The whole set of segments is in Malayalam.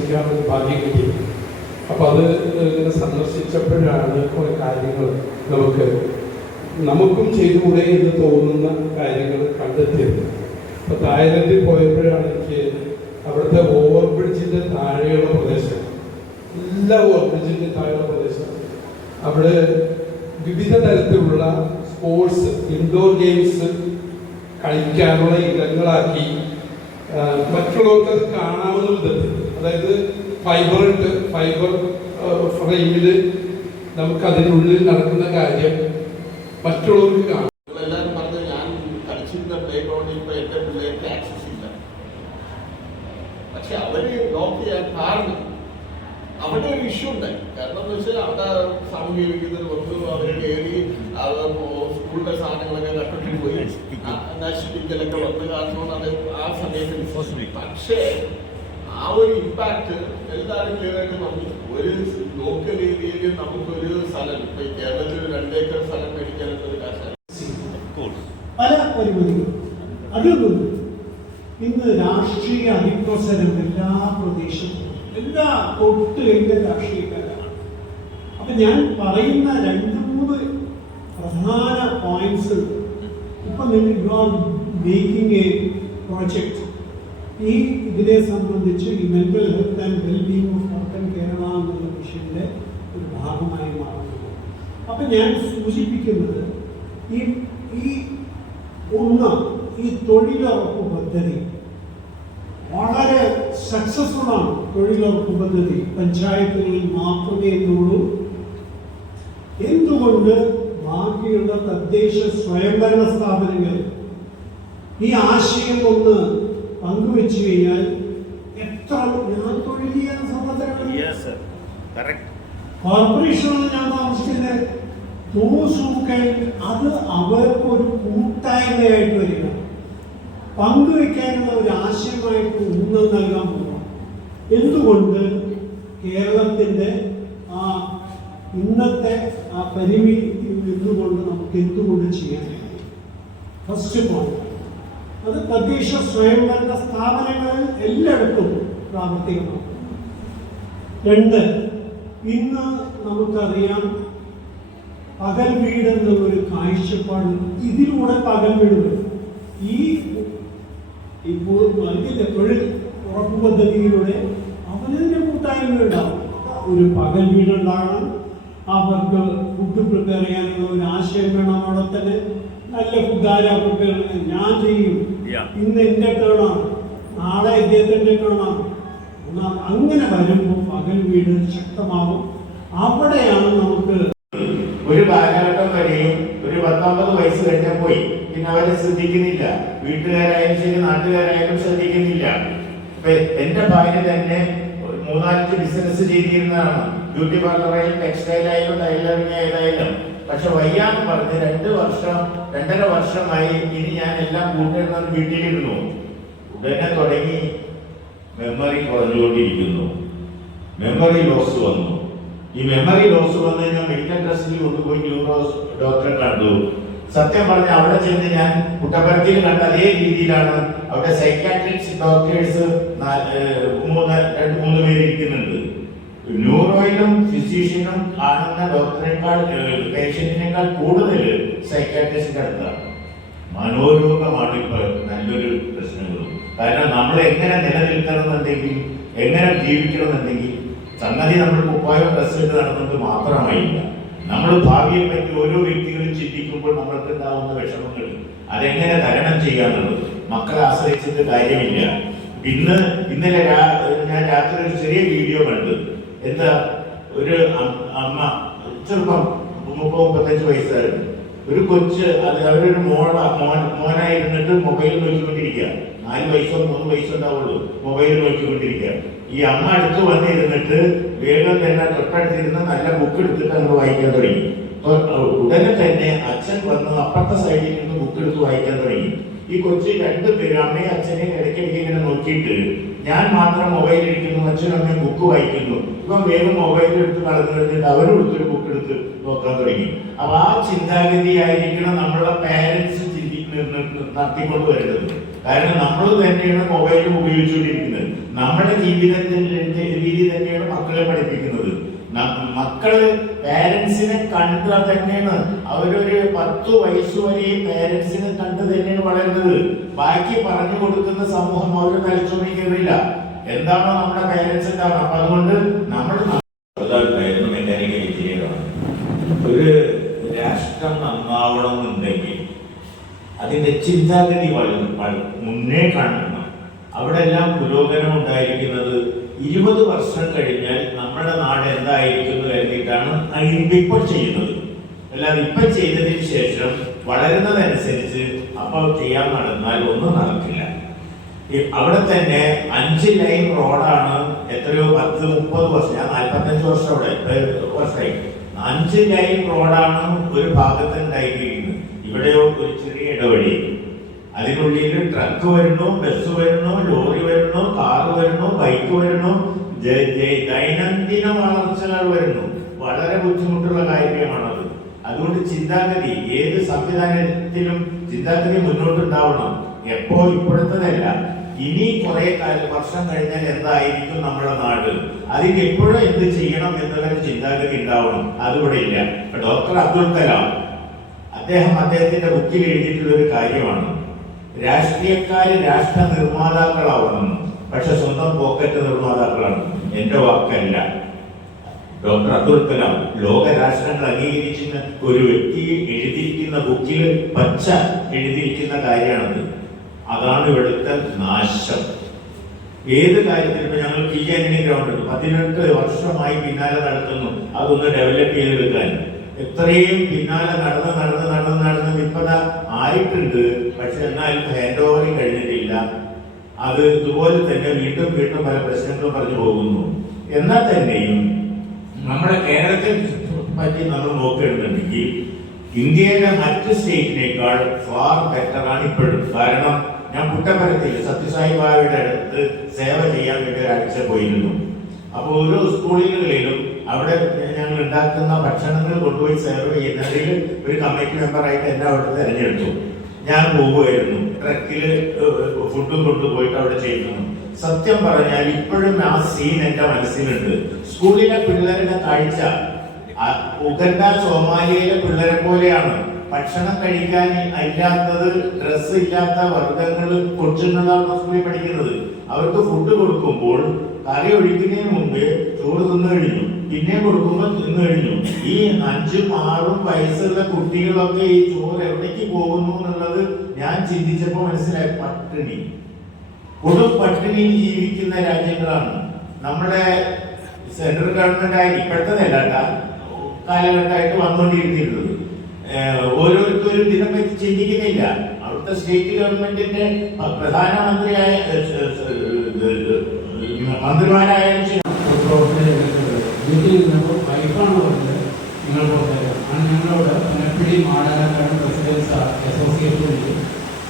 സന്ദർശിക്കാനുള്ള ഭാഗ്യം കിട്ടിയത്. അപ്പം അത് ഇങ്ങനെ സന്ദർശിച്ചപ്പോഴാണ് കുറേ കാര്യങ്ങൾ നമുക്കും ചെയ്തുകൂടെ എന്ന് തോന്നുന്ന കാര്യങ്ങൾ കണ്ടെത്തിയത്. അപ്പോൾ തായ്ലൻഡിൽ പോയപ്പോഴാണ് എനിക്ക് അവിടുത്തെ ഓവർ ബ്രിഡ്ജിൻ്റെ താഴെയുള്ള പ്രദേശം, എല്ലാ ഓവർ ബ്രിഡ്ജിൻ്റെ താഴെയുള്ള പ്രദേശം, അവിടെ വിവിധ തരത്തിലുള്ള സ്പോർട്സ്, ഇൻഡോർ ഗെയിംസ് കളിക്കാനുള്ള ഇടങ്ങളാക്കി മറ്റുള്ളവർക്ക് അത് കാണാവുന്ന വിധത്തിൽ, അതായത് ഫൈബർ ഫ്രെയിമിൽ നമുക്ക് അതിനുള്ളിൽ നടക്കുന്ന കാര്യം മറ്റുള്ളവർക്ക് കാണാം. എല്ലാവരും പറഞ്ഞ് ഞാൻ കളിച്ചിരുന്ന പ്ലേ ഗ്രൗണ്ടിൽ ഇപ്പോൾ എൻ്റെ പിള്ളേർക്ക് ആക്സസ് ഇല്ല. പക്ഷെ അവര് ലോക്ക് ചെയ്യാൻ കാരണം അവിടെ ഒരു ഇഷ്യൂ ഉണ്ടായി. കാരണം എന്ന് വെച്ചാൽ അവിടെ സാമൂഹ്യ വികസനം വന്നു, അവർ കയറി സ്കൂളിന്റെ സാധനങ്ങളൊക്കെ കട്ടിട്ട് പോയി നശിപ്പിക്കലൊക്കെ വന്ന് കാരണം അത് ആ സമയത്ത്. പക്ഷേ ആ ഒരു ഇമ്പാക്ട് എല്ലാവരും ക്ലിയറായിട്ട് പറഞ്ഞു. ഒരു ലോക്കൽ ഏരിയയിൽ നമുക്കൊരു സ്ഥലം, ഇപ്പൊ കേരളത്തിൽ 2 ഏക്കർ സ്ഥലം മേടിക്കാനുള്ള ഒരു കാശാണ്. പല പരിമിതികളും അതൊന്നും ഇന്ന് രാഷ്ട്രീയ അതിപ്രസരം എല്ലാ പ്രദേശത്തും, എല്ലാ തൊട്ട് എല്ലാ രാഷ്ട്രീയക്കാരാണ്. അപ്പൊ ഞാൻ പറയുന്ന 2-3 പ്രധാന പോയിന്റ്സ്. ഇപ്പൊ you are making A project ഈ ഇതിനെ സംബന്ധിച്ച് ഈ mental health and wellbeing of open Kerala എന്നുള്ള മിഷന്റെ ഒരു ഭാഗമായി മാറുന്നു. അപ്പൊ ഞാൻ സൂചിപ്പിക്കുന്നത് ഈ തൊഴിലുറപ്പ് പദ്ധതി വളരെ സക്സസ്ഫുൾ ആണ്. തൊഴിലുറപ്പ് പദ്ധതി പഞ്ചായത്തുകളിൽ മാത്രമേ എത്തുള്ളൂ. എന്തുകൊണ്ട് ബാക്കിയുള്ള തദ്ദേശ സ്വയംഭരണ സ്ഥാപനങ്ങൾ ഈ ആശയം ഒന്ന് പങ്കുവെച്ചു കഴിഞ്ഞാൽ എത്ര ഞാൻ തൊഴിൽ ചെയ്യാൻ സമ്മതമാണ്. കോർപ്പറേഷനാണ് ഞാൻ താമസിക്കുന്നത്. അത് അവർക്കൊരു കൂട്ടായ്മയായിട്ട് വരിക, പങ്കുവെക്കാനുള്ള ഒരു ആശയമായിട്ട് ഊന്നൽ നൽകാൻ പോകണം. എന്തുകൊണ്ട് കേരളത്തിന്റെ ഇന്നത്തെ പരിമിതി എന്തുകൊണ്ട് നമുക്ക് എന്തുകൊണ്ട് ചെയ്യാൻ കഴിയും? ഫസ്റ്റ് പോയിന്റ് അത് തദ്ദേശ സ്വയംഭരണ സ്ഥാപനങ്ങളിൽ എല്ലായിടത്തും പ്രാവർത്തികമാണ്. 2, ഇന്ന് നമുക്കറിയാം പകൽ വീട് എന്നുള്ളൊരു കാഴ്ചപ്പാട്. ഇതിലൂടെ പകൽ വീട് വരും. ഇപ്പോൾ നൽകിയ തൊഴിൽ ഉറപ്പ് പദ്ധതിയിലൂടെ അവനതിന്റെ കൂട്ടായ്മ ഉണ്ടാവും. ഒരു പകൽ വീടുണ്ടാകണം, അവർക്ക് ഫുഡ് പ്രിപ്പയർ ചെയ്യാനുള്ള ഒരു ആശയം വേണം. അവിടെ തന്നെ നല്ല ഫുഡ് പ്രിപ്പയർ ഞാൻ ചെയ്യും, ഇന്ന് എന്റെ ടേണാണ്, നാളെ ഇദ്ദേഹത്തിന്റെ ടേണാണ്. അങ്ങനെ വരുമ്പോൾ പകൽ വീട് ശക്തമാകും. അവിടെയാണ് നമുക്ക് ഒരു കാലഘട്ടം വരെയും ഒരു 19 വയസ്സ് കഴിഞ്ഞാൽ പോയി, പിന്നെ അവരെ ശ്രദ്ധിക്കുന്നില്ല. വീട്ടുകാരായാലും ശരി, നാട്ടുകാരായാലും ശ്രദ്ധിക്കുന്നില്ല. ഇപ്പൊ എന്റെ ഭാര്യ തന്നെ 3-4 ബിസിനസ് ചെയ്തിരുന്നതാണ്. ബ്യൂട്ടി പാർലറായാലും ടെക്സ്റ്റൈലായാലും ടൈലറിംഗ് ആയാലും. പക്ഷെ വയ്യാന്ന് പറഞ്ഞ് 2-2.5 വർഷമായി ഇനി ഞാൻ എല്ലാം കൂട്ടുന്ന വീട്ടിലിരുന്നു. ഉടനെ തുടങ്ങി മെമ്മറി കുറഞ്ഞുകൊണ്ടിരിക്കുന്നു, മെമ്മറി ലോസ് വന്നു. ഈ മെമ്മറി ലോസ് വന്ന് ഞാൻ മെഡിക്കൽ ടെസ്റ്റിൽ കൊണ്ടുപോയി ന്യൂറോ ഡോക്ടറെ കണ്ടു. സത്യം പറഞ്ഞ അവിടെ ചെന്ന് ഞാൻ പുട്ടപ്പരത്തിൽ കണ്ട അതേ രീതിയിലാണ് അവിടെ സൈക്കാട്രിക്സ് ഡോക്ടേഴ്സ് 2-3 പേര് ഇരിക്കുന്നുണ്ട്. ന്യൂറോയിലും ഫിസിഷ്യനും കാണുന്ന ഡോക്ടറേക്കാൾ പേഷ്യന്റിനേക്കാൾ കൂടുതൽ സൈക്കാട്രിസ്റ്റിന്റെ അടുത്താണ്. മനോരോഗമാണ് ഇപ്പൊ നല്ലൊരു പ്രശ്നങ്ങളും. കാരണം നമ്മൾ എങ്ങനെ നിലനിൽക്കണമെന്നുണ്ടെങ്കിൽ, എങ്ങനെ ജീവിക്കണമെന്നുണ്ടെങ്കിൽ സംഗതി നമ്മൾ കുപ്പായോ ഡ്രസ് ഇട്ട് നടന്നത് മാത്രമായില്ല. നമ്മൾ ഭാവിയെ പറ്റി ഓരോ വ്യക്തികളും ചിന്തിക്കുമ്പോൾ നമ്മൾക്ക് ഉണ്ടാവുന്ന വിഷമങ്ങൾ അതെങ്ങനെ തരണം ചെയ്യാന്നുള്ളത് മക്കളെ ആശ്രയിച്ചിട്ട് കാര്യമില്ല. ഇന്നലെ ഞാൻ രാത്രി ഒരു ചെറിയ വീഡിയോ കണ്ടു. എന്താ, ഒരു അമ്മ ചെറുപ്പം 30-35 വയസ്സായിരുന്നു, ഒരു കൊച്ച്, അത് അവരൊരു മോനായിരുന്നിട്ട് മൊബൈൽ നോക്കിക്കൊണ്ടിരിക്കുക. 4 വയസ്സോ 3 വയസ്സോ ഉണ്ടാവുള്ളൂ, മൊബൈൽ നോക്കിക്കൊണ്ടിരിക്കുക. ഈ അമ്മ അടുത്ത് വന്നിരുന്നിട്ട് വേഗം തന്നെ തൊട്ടടുത്തിരുന്ന് നല്ല ബുക്ക് എടുത്തിട്ട് അങ്ങ് വായിക്കാൻ തുടങ്ങി. ഉടനെ തന്നെ അച്ഛൻ വന്ന് അപ്പുറത്തെ സൈഡിൽ നിന്ന് ബുക്ക് എടുത്ത് വായിക്കാൻ തുടങ്ങി. ഈ കൊച്ചി 2 പേര് അമ്മയും അച്ഛനെയും ഇടയ്ക്കിടയ്ക്ക് ഇങ്ങനെ നോക്കിയിട്ട് ഞാൻ മാത്രം മൊബൈൽ ഇരിക്കുന്നു, അച്ഛനും അമ്മയും ബുക്ക് വായിക്കുന്നു. ഇപ്പം വേഗം മൊബൈൽ എടുത്ത് കടന്നു കഴിഞ്ഞിട്ട് അവരും എടുത്തൊരു ബുക്ക് എടുത്ത് നോക്കാൻ തുടങ്ങി. അപ്പൊ ആ ചിന്താഗതി ആയിരിക്കണം നമ്മളെ പാരന്റ്സ് നടത്തിക്കൊണ്ട് വരുന്നത്. കാരണം നമ്മൾ തന്നെയാണ് മൊബൈൽ ഉപയോഗിച്ചുകൊണ്ടിരിക്കുന്നത്. നമ്മുടെ ജീവിതത്തിൽ മക്കള് പാരന്റ്സിനെ കണ്ട് തന്നെയാണ് അവരൊരു 10 വയസ്സ് വരെ പാരന്റ്സിനെ കണ്ട് തന്നെയാണ് വളരുന്നത്. ബാക്കി പറഞ്ഞു കൊടുക്കുന്ന സമൂഹം അവർ തലച്ചോറി കയറില്ല. എന്താണോ നമ്മുടെ പാരന്റ്സ് എന്താണ്. അപ്പൊ അതുകൊണ്ട് നമ്മൾ മെക്കാനിക്കൽ എഞ്ചിനീയറാണ്. ഒരു രാഷ്ട്രം നന്നാവണമെന്നുണ്ടെങ്കിൽ അതിന്റെ ചിന്താഗതി മുന്നേ കാണണം. അവിടെ എല്ലാം പുരോഗമനം ഉണ്ടായിരിക്കുന്നത് 20 വർഷം കഴിഞ്ഞാൽ നമ്മുടെ നാട് എന്തായിരിക്കും കരുതിയിട്ടാണ് ഇപ്പോൾ ചെയ്യുന്നത്. അല്ലാതെ ഇപ്പൊ ചെയ്തതിന് ശേഷം വളരുന്നതനുസരിച്ച് അപ്പോൾ ചെയ്യാൻ നടന്നാൽ ഒന്നും നടക്കില്ല. അവിടെ തന്നെ 5 ലൈൻ റോഡാണ് എത്രയോ 10-30 വർഷം, ഞാൻ 45 വർഷം അവിടെ വർഷമായി. 5 ലൈൻ റോഡാണ് ഒരു ഭാഗത്ത് ഉണ്ടായിരിക്കുന്നത്. ഇവിടെയോ ഒരു ചെറിയ ഇടവഴി, അതിനുള്ളിൽ ട്രക്ക് വരുന്നു, ബസ് വരുന്നു, ലോറി വരുന്നു, കാറ് വരുന്നു, ബൈക്ക് വരുന്നു, ദൈനംദിന വളർച്ചകൾ വരുന്നു. വളരെ ബുദ്ധിമുട്ടുള്ള കാര്യമാണത്. അതുകൊണ്ട് ചിന്താഗതി ഏത് സംവിധാനത്തിലും ചിന്താഗതി മുന്നോട്ടുണ്ടാവണം. ഇപ്പോഴത്തതല്ല, ഇനി കുറെ വർഷം കഴിഞ്ഞാൽ എന്തായിരിക്കും നമ്മുടെ നാട്, അതിന് എപ്പോഴും എന്ത് ചെയ്യണം എന്നുള്ളൊരു ചിന്താഗതി ഉണ്ടാവണം. അതിവിടെ ഇല്ല. ഡോക്ടർ അബ്ദുൽ കലാം അദ്ദേഹത്തിന്റെ ബുക്കിൽ എഴുതിയിട്ടുള്ള ഒരു കാര്യമാണ്, രാഷ്ട്രീയക്കാര് രാഷ്ട്ര നിർമ്മാതാക്കളാവണം, പക്ഷെ സ്വന്തം പോക്കറ്റ് നിർമ്മാതാക്കളാണ്. എന്റെ വാക്കല്ല, ഡോക്ടർ അബ്ദുൽ കലാം ലോക രാഷ്ട്രങ്ങൾ അംഗീകരിക്കുന്ന ഒരു വ്യക്തി എഴുതിയിരിക്കുന്ന ബുക്കിൽ പച്ച എഴുതിയിരിക്കുന്ന കാര്യമാണത്. അതാണ് ഇവിടുത്തെ നാശം. ഏത് കാര്യത്തിലും ഇപ്പൊ ഞങ്ങൾ PNN ഗ്രൗണ്ട് 18 വർഷമായി പിന്നാലെ നടത്തുന്നു, അതൊന്ന് ഡെവലപ്പ് ചെയ്തെടുക്കാൻ. എത്രയും പിന്നാലെ നടന്ന് ഇപ്പതാ ആയിട്ടുണ്ട്. പക്ഷെ എന്നാലും ഹാൻഡ് ഓവർ കഴിഞ്ഞിട്ടില്ല. അത് ഇതുപോലെ തന്നെ വീണ്ടും പല പ്രശ്നങ്ങളും പറഞ്ഞു പോകുന്നു. എന്നാൽ തന്നെയും നമ്മുടെ കേരളത്തെ പറ്റി നമ്മൾ നോക്കുകയാണെന്നുണ്ടെങ്കിൽ ഇന്ത്യയിലെ മറ്റ് സ്റ്റേറ്റിനേക്കാൾ ഫാർ ബെറ്റർ ആണ് ഇപ്പോഴും. കാരണം ഞാൻ പുട്ടപ്പരത്തിൽ സത്യസായി ബാബയുടെ അടുത്ത് സേവ ചെയ്യാൻ വേണ്ടി ഒരാഴ്ച പോയിരുന്നു. അപ്പോൾ ഓരോ സ്കൂളുകളിലും അവിടെ ഞങ്ങൾ ഉണ്ടാക്കുന്ന ഭക്ഷണങ്ങൾ കൊണ്ടുപോയി സെർവ് ചെയ്യുന്നതിൽ ഒരു കമ്മിറ്റി മെമ്പറായിട്ട് എന്നെ അവിടെ തിരഞ്ഞെടുത്തു. ഞാൻ പോകുമായിരുന്നു, ട്രക്കിൽ ഫുഡും കൊണ്ടുപോയിട്ട് അവിടെ ചെയ്യുന്നു. സത്യം പറഞ്ഞാൽ ഇപ്പോഴും ആ സീൻ എന്റെ മനസ്സിലുണ്ട്. സ്കൂളിലെ പിള്ളേരുടെ കാഴ്ച ഉഗണ്ട സോമാലിയയിലെ പിള്ളേരെ പോലെയാണ്. ഭക്ഷണം കഴിക്കാൻ ഇല്ലാത്തത്, ഡ്രസ്സ് ഇല്ലാത്ത വർഗ്ഗങ്ങൾ കൊച്ചുങ്ങളാണ് സ്കൂളിൽ പഠിക്കുന്നത്. അവർക്ക് ഫുഡ് കൊടുക്കുമ്പോൾ കറി ഒഴിക്കുന്നതിന് മുമ്പേ ചോറ് തിന്നു കഴിഞ്ഞു, പിന്നെ കൊടുക്കുമ്പോൾ തിന്നു കഴിഞ്ഞു. ഈ 5-6 വയസ്സുള്ള കുട്ടികളൊക്കെ ഈ ചോറ് എവിടേക്ക് പോകുന്നു എന്നുള്ളത് ഞാൻ ചിന്തിച്ചപ്പോൾ മനസ്സിലായി. പട്ടിണി, കൊടും പട്ടിണിയിൽ ജീവിക്കുന്ന രാജ്യങ്ങളാണ് നമ്മുടെ സെൻട്രൽ ഗവൺമെന്റ് ആയി ഇപ്പോഴത്തതല്ല കാലഘട്ടമായിട്ട് വന്നുകൊണ്ടിരിക്കുന്നത്. ഓരോരുത്തരും ഇതിനെപ്പറ്റി ചിന്തിക്കുന്നില്ല. അവിടുത്തെ സ്റ്റേറ്റ് ഗവൺമെന്റിന്റെ പ്രധാനമന്ത്രിയായ മന്ത്രിമാരായാലും വീട്ടിൽ നിന്നപ്പോൾ വൈഫാണ് പറഞ്ഞത് നിങ്ങൾ ഞങ്ങളോട് പുനപ്പിടി മാടാനക്കാട് പ്രസിഡൻസ് അസോസിയേഷനിൽ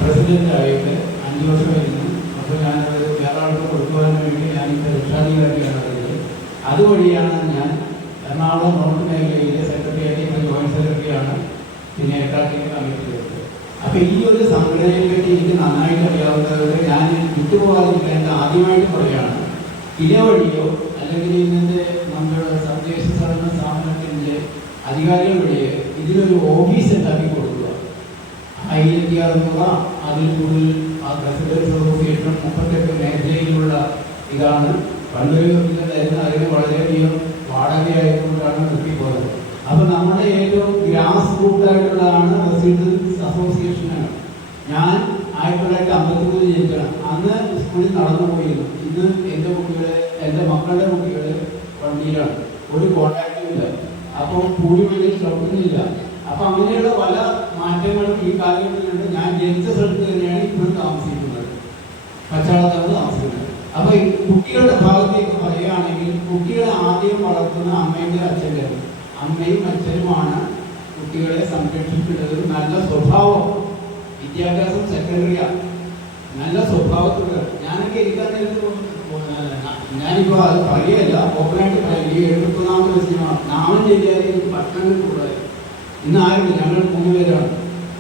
പ്രസിഡന്റായിട്ട് 5 വർഷമായിരുന്നു. അപ്പോൾ ഞാനത് വേറെ ആൾക്ക് കൊടുക്കുവാൻ വേണ്ടി ഞാനിപ്പോൾ രക്ഷാധികാരിയാണ് അറിയുന്നത്. അതുവഴിയാണ് ഞാൻ എറണാകുളം നോർത്ത് മേഖലയിലെ സെക്രട്ടറിയായിട്ട് ജോയിന്റ് സെക്രട്ടറിയാണ്, പിന്നെ എക്കാട്ടിക്ക് കമ്മിറ്റിയിലുണ്ട്. അപ്പോൾ ഈ ഒരു സംഘടനയെ പറ്റി എനിക്ക് നന്നായിട്ട് അറിയാവുന്നത് ഞാൻ വിട്ടുപോകാതിരിക്കേണ്ട ആദ്യമായിട്ട് പറയുകയാണ്. ഇല വഴിയോ അല്ലെങ്കിൽ ഇന്നത്തെ നമ്മുടെ തദ്ദേശ സ്വയംഭരണ സ്ഥാപനത്തിൻ്റെ അധികാരികൾ വഴിയോ ഇതിലൊരു ഓഫീസ് ഉണ്ടാക്കി കൊടുക്കുക. 1600 രൂപ, അതിൽ കൂടുതൽ ആ പ്രസിഡൻസ് അസോസിയേഷൻ 38 മേഖലയിലുള്ള ഇതാണ്. പണ്ടൊരു ഇതായിരുന്നു, അതിന് വളരെയധികം വാടകയായതുകൊണ്ടാണ് നിർത്തിപ്പോയത്. അപ്പൊ നമ്മുടെ ഏറ്റവും ഗ്രാസ് റൂട്ടായിട്ടുള്ളതാണ് റെസിഡൻസ് അസോസിയേഷനാണ്. ഞാൻ 1953 ജനിക്കണം. അന്ന് സ്കൂളിൽ നടന്നു പോയിരുന്നു. ഇന്ന് എൻ്റെ കുട്ടികളെ, എൻ്റെ മക്കളുടെ കുട്ടികളെ വണ്ടിയിലാണ്, ഒരു കോണ്ടാക്റ്റും ഇല്ല. അപ്പോൾ കൂടിവഴിയിൽ ശ്രമിക്കുന്നില്ല. അപ്പൊ അങ്ങനെയുള്ള പല മാറ്റങ്ങളും ഈ കാലഘട്ടത്തിലുണ്ട്. ഞാൻ ജനിച്ച സ്ഥലത്ത് തന്നെയാണ് ഇപ്പോഴും താമസിക്കുന്നത്, പച്ചാളത്താണ് താമസിക്കുന്നത്. അപ്പൊ കുട്ടികളുടെ ഭാഗത്തേക്ക് പറയുകയാണെങ്കിൽ കുട്ടികളെ ആദ്യം വളർത്തുന്ന അമ്മയുടെ അച്ഛൻ്റെ, അമ്മയും അച്ഛനുമാണ് കുട്ടികളെ സംരക്ഷിക്കേണ്ടത്. നല്ല സ്വഭാവം, വിദ്യാഭ്യാസം സെക്കൻഡറിയാണ്, നല്ല സ്വഭാവത്തിലുള്ള. ഞാനൊക്കെ ഞാനിപ്പോൾ അത് പറയുകയല്ല, ഓപ്പണായിട്ട് പറയാം. ഈ 73 വയസ്സിനാണ് നാമം ചെയ്താൽ എനിക്ക് ഭക്ഷണം കൂടുതലായി. ഇന്ന് ആരും, ഞങ്ങൾ 3 പേരാണ്.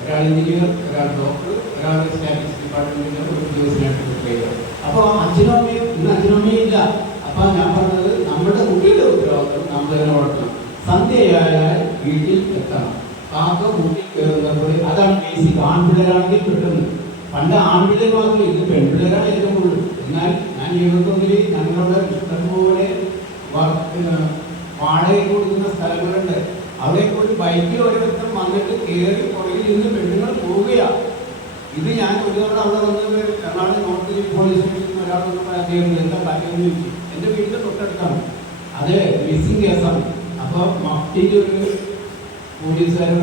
ഒരാൾ എഞ്ചിനീയർ, ഒരാൾ ഡോക്ടർ, ഒരാൾ സ്റ്റാറ്റിസ്റ്റിക്സ് ഡിപ്പാർട്ട്മെന്റിലെ ഒരു ഉദ്യോഗസ്ഥനായിട്ട്. അപ്പോൾ ഇന്ന് അച്ഛനും അമ്മയും ഇല്ല. അപ്പൊ ഞാൻ പറഞ്ഞത് നമ്മുടെ കുട്ടികളുടെ ഉത്തരവാദിത്വം വളർത്തണം, നമ്മൾ തന്നെ വളർത്തണം. സന്ധ്യയായാൽ വീട്ടിൽ എത്തണം. കാക്ക കൂട്ടി കയറുന്നപ്പോൾ അതാണ് ബേസിക്. ആൺപിള്ളേരാണെങ്കിൽ കിട്ടുന്നത്. പണ്ട് ആൺപിള്ളേർ മാത്രമേ, ഇത് പെൺപിള്ളേരാണ് ഏറ്റവും കൂടുതൽ. എന്നാൽ ഞാൻ ജീവിതത്തിൽ ഞങ്ങളുടെ ഇഷ്ടംപോലെ വാടകയ്ക്ക് കൊടുക്കുന്ന സ്ഥലങ്ങളുണ്ട്. അവിടെ കൂടി ബൈക്കിൽ ഓരോരുത്തരും വന്നിട്ട് കയറി പുറകിൽ നിന്ന് പെണ്ണുങ്ങൾ പോവുകയാണ്. ഇത് ഞാൻ ഒരു തവണ അവിടെ വന്നത് എറണാകുളം നോർത്ത് പോലീസ് സ്റ്റേഷനിൽ ഒരാളൊന്നും അദ്ദേഹം എന്താ കാര്യമെന്ന് ചോദിച്ചു. എൻ്റെ വീടിൻ്റെ തൊട്ടടുത്താണ്. അത് മിസ്സിംഗ് കേസാണ്. അപ്പോൾ മഫ്റ്റിയിൽ ഒരു പോലീസുകാരൻ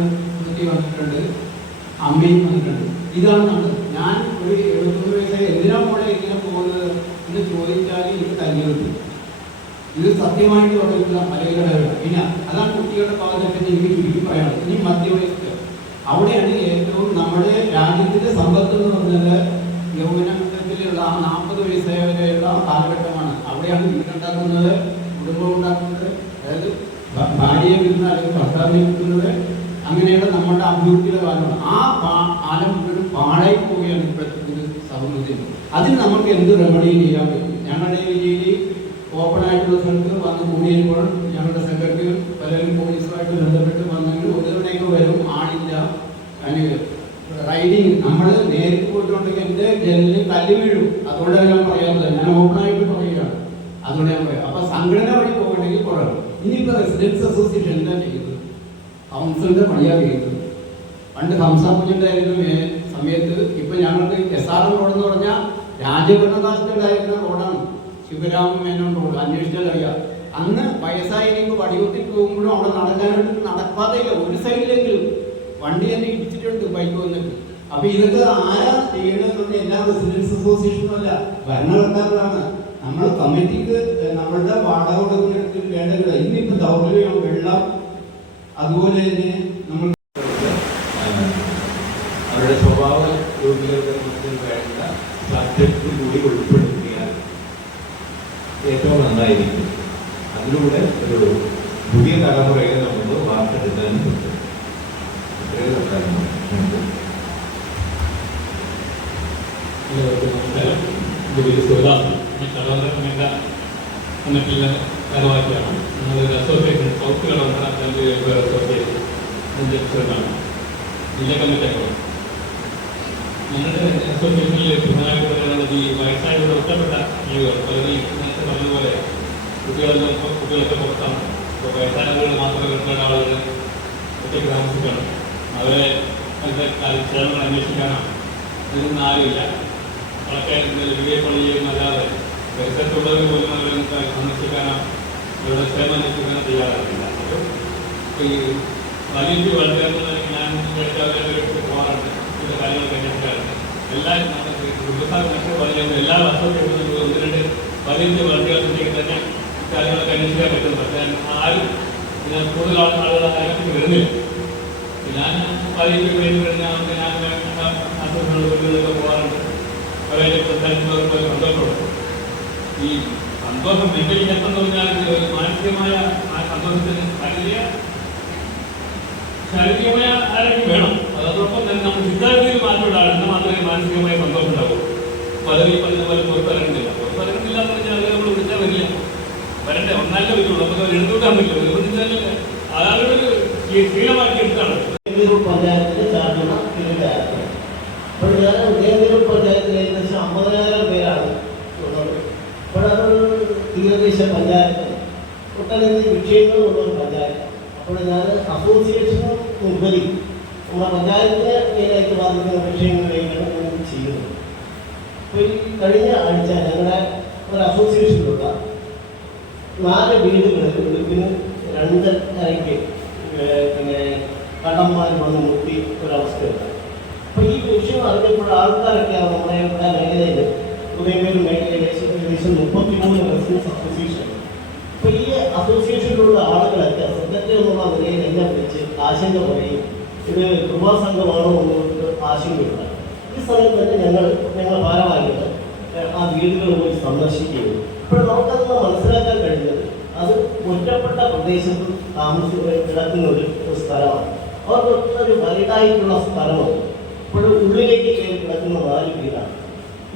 വന്നിട്ടുണ്ട്, അമ്മയും വന്നിട്ടുണ്ട്. ഇതാണ് നടന്നത്. ഞാൻ ഒരു 71 വയസ്സായി എന്തിനാ മോളെ ഇങ്ങനെ പോകുന്നത് എന്ന് ചോദിച്ചാൽ എനിക്ക് തല്ലി കിട്ടും. ഇത് സത്യമായിട്ട് പറയുന്ന മലയാളികളാണ്. പിന്നെ അതാണ് കുട്ടികളുടെ ഭാഗത്തൊക്കെ എനിക്ക് ചുരുക്കി പറയാനുള്ളത്. ഇനി മധ്യവയസ്കർ, അവിടെയാണ് ഏറ്റവും നമ്മുടെ രാജ്യത്തിന്റെ സമ്പത്ത് എന്ന് പറഞ്ഞത് യൗവനത്തിലുള്ള ആ 40 വയസ്സായവരെയുള്ള കാലഘട്ടമാണ്. അവിടെയാണ് വീടുണ്ടാക്കുന്നത്, കുടുംബം ഉണ്ടാക്കുന്നത്, അതായത് ഭാര്യയെ വിൽക്കുന്ന അല്ലെങ്കിൽ ഭർത്താവിനെ വിൽക്കുന്നത്, അങ്ങനെയുള്ള നമ്മുടെ അഭിവൃദ്ധിയുടെ കാലമാണ്. ആ കാലം മുഴുവൻ പാഴായി പോവുകയാണ് ഇപ്പോഴത്തെ സമൂഹത്തിൽ. അതിന് നമുക്ക് എന്ത് റെമഡി ചെയ്യാൻ പറ്റും? ഞങ്ങളുടെ രീതിയിൽ ഓപ്പൺ ആയിട്ടുള്ള സ്ഥലത്ത് വന്ന് കൂടിയപ്പോൾ ഞങ്ങളുടെ സെക്രട്ടറി പലരും പോലീസുമായിട്ട് ബന്ധപ്പെട്ട് വന്നെങ്കിൽ ഒന്നിവിടെയൊക്കെ വരും, ആളില്ല. റൈഡിങ് നമ്മൾ നേരിട്ട് പോയിട്ടുണ്ടെങ്കിൽ എൻ്റെ ജനലിൽ കല്ല് വീഴും. അതുകൊണ്ടാണ് ഞാൻ പറയാറുള്ളത്. ഞാൻ ഓപ്പണായിട്ട് പറയുകയാണ്. അതുകൊണ്ട് ഞാൻ പറയാം. അപ്പൊ സംഘടന വഴി പോകണമെങ്കിൽ കുറവ്. ഇനിയിപ്പോൾ റെസിഡൻസ് അസോസിയേഷൻ എന്താ ചെയ്യുന്നത്? കൗൺസിലിന്റെ പണിയാണ് ചെയ്യുന്നത്. പണ്ട് ഹംസാപൂജണ്ടായിരുന്ന സമയത്ത് ഇപ്പൊ ഞങ്ങൾക്ക് SRM റോഡ് എന്ന് പറഞ്ഞാൽ രാജഭരണകാലത്തുണ്ടായിരുന്ന റോഡാണ്. ശിവരാമ മേനോൻ റോഡ് അന്വേഷിച്ചാൽ അറിയാം. അന്ന് വയസ്സായിരിക്കും വടികുത്തി പോകുമ്പോഴും അവിടെ നടക്കാനായിട്ട് നടക്കാതെയില്ല. ഒരു സൈഡിലെങ്കിലും വണ്ടി തന്നെ ഇടിച്ചിട്ടുണ്ട് ബൈക്ക് വന്നിട്ട്. അപ്പൊ ഇതൊക്കെ ആരാ ചെയ്യണമെന്ന് എല്ലാ റെസിഡൻസ് അസോസിയേഷനും അല്ല, ഭരണകർത്താക്കളാണ്. നമ്മൾ കമ്മിറ്റിക്ക് നമ്മളുടെ വാടക കൊടുക്കുന്നിടത്തിൽ വേണ്ടത്. ഇന്നിപ്പോ ദൗർലഭ്യം, വെള്ളം, അതുപോലെ തന്നെ നമ്മൾ അവരുടെ സ്വഭാവ രൂപീകരണത്തിന് വേണ്ട സബ്ജക്റ്റ് കൂടി ഉൾപ്പെടുത്തിയാൽ ഏറ്റവും നന്നായിരിക്കും. അതിലൂടെ ഒരു പുതിയ തലമുറയെ നമുക്ക് വാർത്തെടുക്കാനും പറ്റും. ഭാരവാഹിയാണ്. നമ്മളൊരു അസോസിയേഷൻ സൗത്ത് കടവന്ത്ര അസോസിയേഷൻ പ്രസിഡന്റാണ്, ജില്ലാ കമ്മിറ്റിയാണ്. ഞങ്ങളുടെ അസോസിയേഷനിൽ പ്രധാനമായിട്ട് പറയാനുള്ളത് ഈ വയസ്സായവരുടെ ഒറ്റപ്പെട്ട ജീവികൾ. പലരും നേരത്തെ പറഞ്ഞതുപോലെ കുട്ടികളൊക്കെ പുറത്താണ്. ഇപ്പോൾ വയസ്സായവர்கள் മാത്രമേ റിട്ടയർഡ് ആളുകൾ ഒറ്റയ്ക്ക് താമസിക്കണം. അവരെ ക്ഷേമങ്ങൾ അന്വേഷിക്കാനാണ്. ഇതിനൊന്നും ആരുമില്ല. അതൊക്കെ പണി ചെയ്യുന്നല്ലാതെ പരിസരത്തുള്ളവർ പോലും അവരെ സന്ദർശിക്കാനോ അവരുടെ ക്ഷേമം അന്വേഷിക്കാനോ തയ്യാറാക്കില്ല. അപ്പോൾ ഈ വലിയ വളരെയാണെന്ന് ഞാൻ അവരെ പോകാറുണ്ട്. ഇതിൻ്റെ കാര്യങ്ങളൊക്കെ അന്വേഷിക്കാറുണ്ട്. എല്ലാ വർഷവും 1-2 വലിയ വളരെയാണെന്നുണ്ടെങ്കിൽ തന്നെ കാര്യങ്ങളൊക്കെ അന്വേഷിക്കാൻ പറ്റുന്നു. പക്ഷേ ആരും ഞാൻ കൂടുതൽ ആളുകൾ അതിനകത്ത് വരുന്നില്ല. ഞാൻ വലിയ കഴിഞ്ഞാൽ ഞാൻ വീടുകളിലൊക്കെ പോകാറുണ്ട്. അവരെ സംസാരിക്കുന്നവർക്ക് സന്തോഷമുണ്ട്. ഈ സന്തോഷം മെന്റലി എത്തെന്ന് പറഞ്ഞാൽ മാനസികമായ ആ സന്തോഷത്തിന് ശാരീരികമായ ആരോഗ്യം വേണം. അതോടൊപ്പം തന്നെ നമ്മൾ ചിന്താഗതിയിൽ മാറ്റമുണ്ടാകും. എന്നാൽ മാത്രമേ മാനസികമായ സന്തോഷം ഉണ്ടാവൂ. പലരും പലതുപോലെ പുറത്തിറങ്ങുന്നില്ല. പുറത്തിറങ്ങുന്നില്ല എന്ന് പറഞ്ഞാൽ അത് നമ്മൾ വിളിച്ചാൽ വരില്ല. വരണ്ടേ, ഒന്നല്ല വരുള്ളൂ. നമുക്ക് അവർ എടുത്തുവിട്ടാൻ പറ്റില്ല. നിർബന്ധിച്ചാൽ അതൊരു ശീലമാക്കി എടുത്താണ്. പഞ്ചായത്തിന്റെ ചാർജുള്ള ഡയറക്ടർ. അപ്പോൾ ഞാൻ ഉദയംതിരൂർ പഞ്ചായത്തിൽ ഏകദേശം 50,000 പേരാണ് ഉള്ളത്. അപ്പോഴത് തീരദേശ പഞ്ചായത്ത്, ഒട്ടനവധി വിഷയങ്ങളുള്ള ഒരു പഞ്ചായത്ത്. അപ്പോൾ ഞാൻ അസോസിയേഷന് ഉപരി നമ്മുടെ പഞ്ചായത്തിനെ മെയിനായിട്ട് ബാധിക്കുന്ന വിഷയങ്ങളിലേക്കാണ് ഞാൻ ചെയ്യുന്നത്. അപ്പോൾ ഈ കഴിഞ്ഞ ആഴ്ച ഞങ്ങളുടെ ഒരു അസോസിയേഷനിലുള്ള 4 വീടുകളിൽ വെളുപ്പിന് 2:30 പിന്നെ കടന്മാർ വന്ന് മുട്ടി ഒരവസ്ഥയുണ്ട്. അപ്പോൾ ഈ വിഷയം അറിഞ്ഞപ്പോൾ ആൾക്കാരൊക്കെയാണ് നമ്മുടെ ഇവിടെ മേഖലയിൽ ഉദയംപേരൂർ മേഖലയിൽ ഏകദേശം 33 റെസിഡൻസ് അസോസിയേഷൻ. അപ്പോൾ ഈ അസോസിയേഷനിലുള്ള ആളുകളൊക്കെ സെക്രട്ടറി എന്നുള്ള നിലയിൽ എന്നെ വിളിച്ച് ആശങ്ക പറയും, ഇത് കൃപാസംഘമാണോ എന്നൊരു ആശങ്കയുണ്ട്. ഈ സമയത്ത് തന്നെ ഞങ്ങൾ ഭാരവാഹികൾ ആ വീടുകൾ പോയി സന്ദർശിക്കുകയും ഇപ്പോൾ നമുക്കത് മനസ്സിലാക്കാൻ കഴിഞ്ഞത് അത് ഒറ്റപ്പെട്ട പ്രദേശത്ത് കിടക്കുന്ന ഒരു സ്ഥലമാണ്. അവർക്കൊരു വലുതായിട്ടുള്ള സ്ഥലമാണ്. ഇപ്പോൾ ഉള്ളിലേക്ക് കയറി കിടക്കുന്ന 4 വീടാണ്.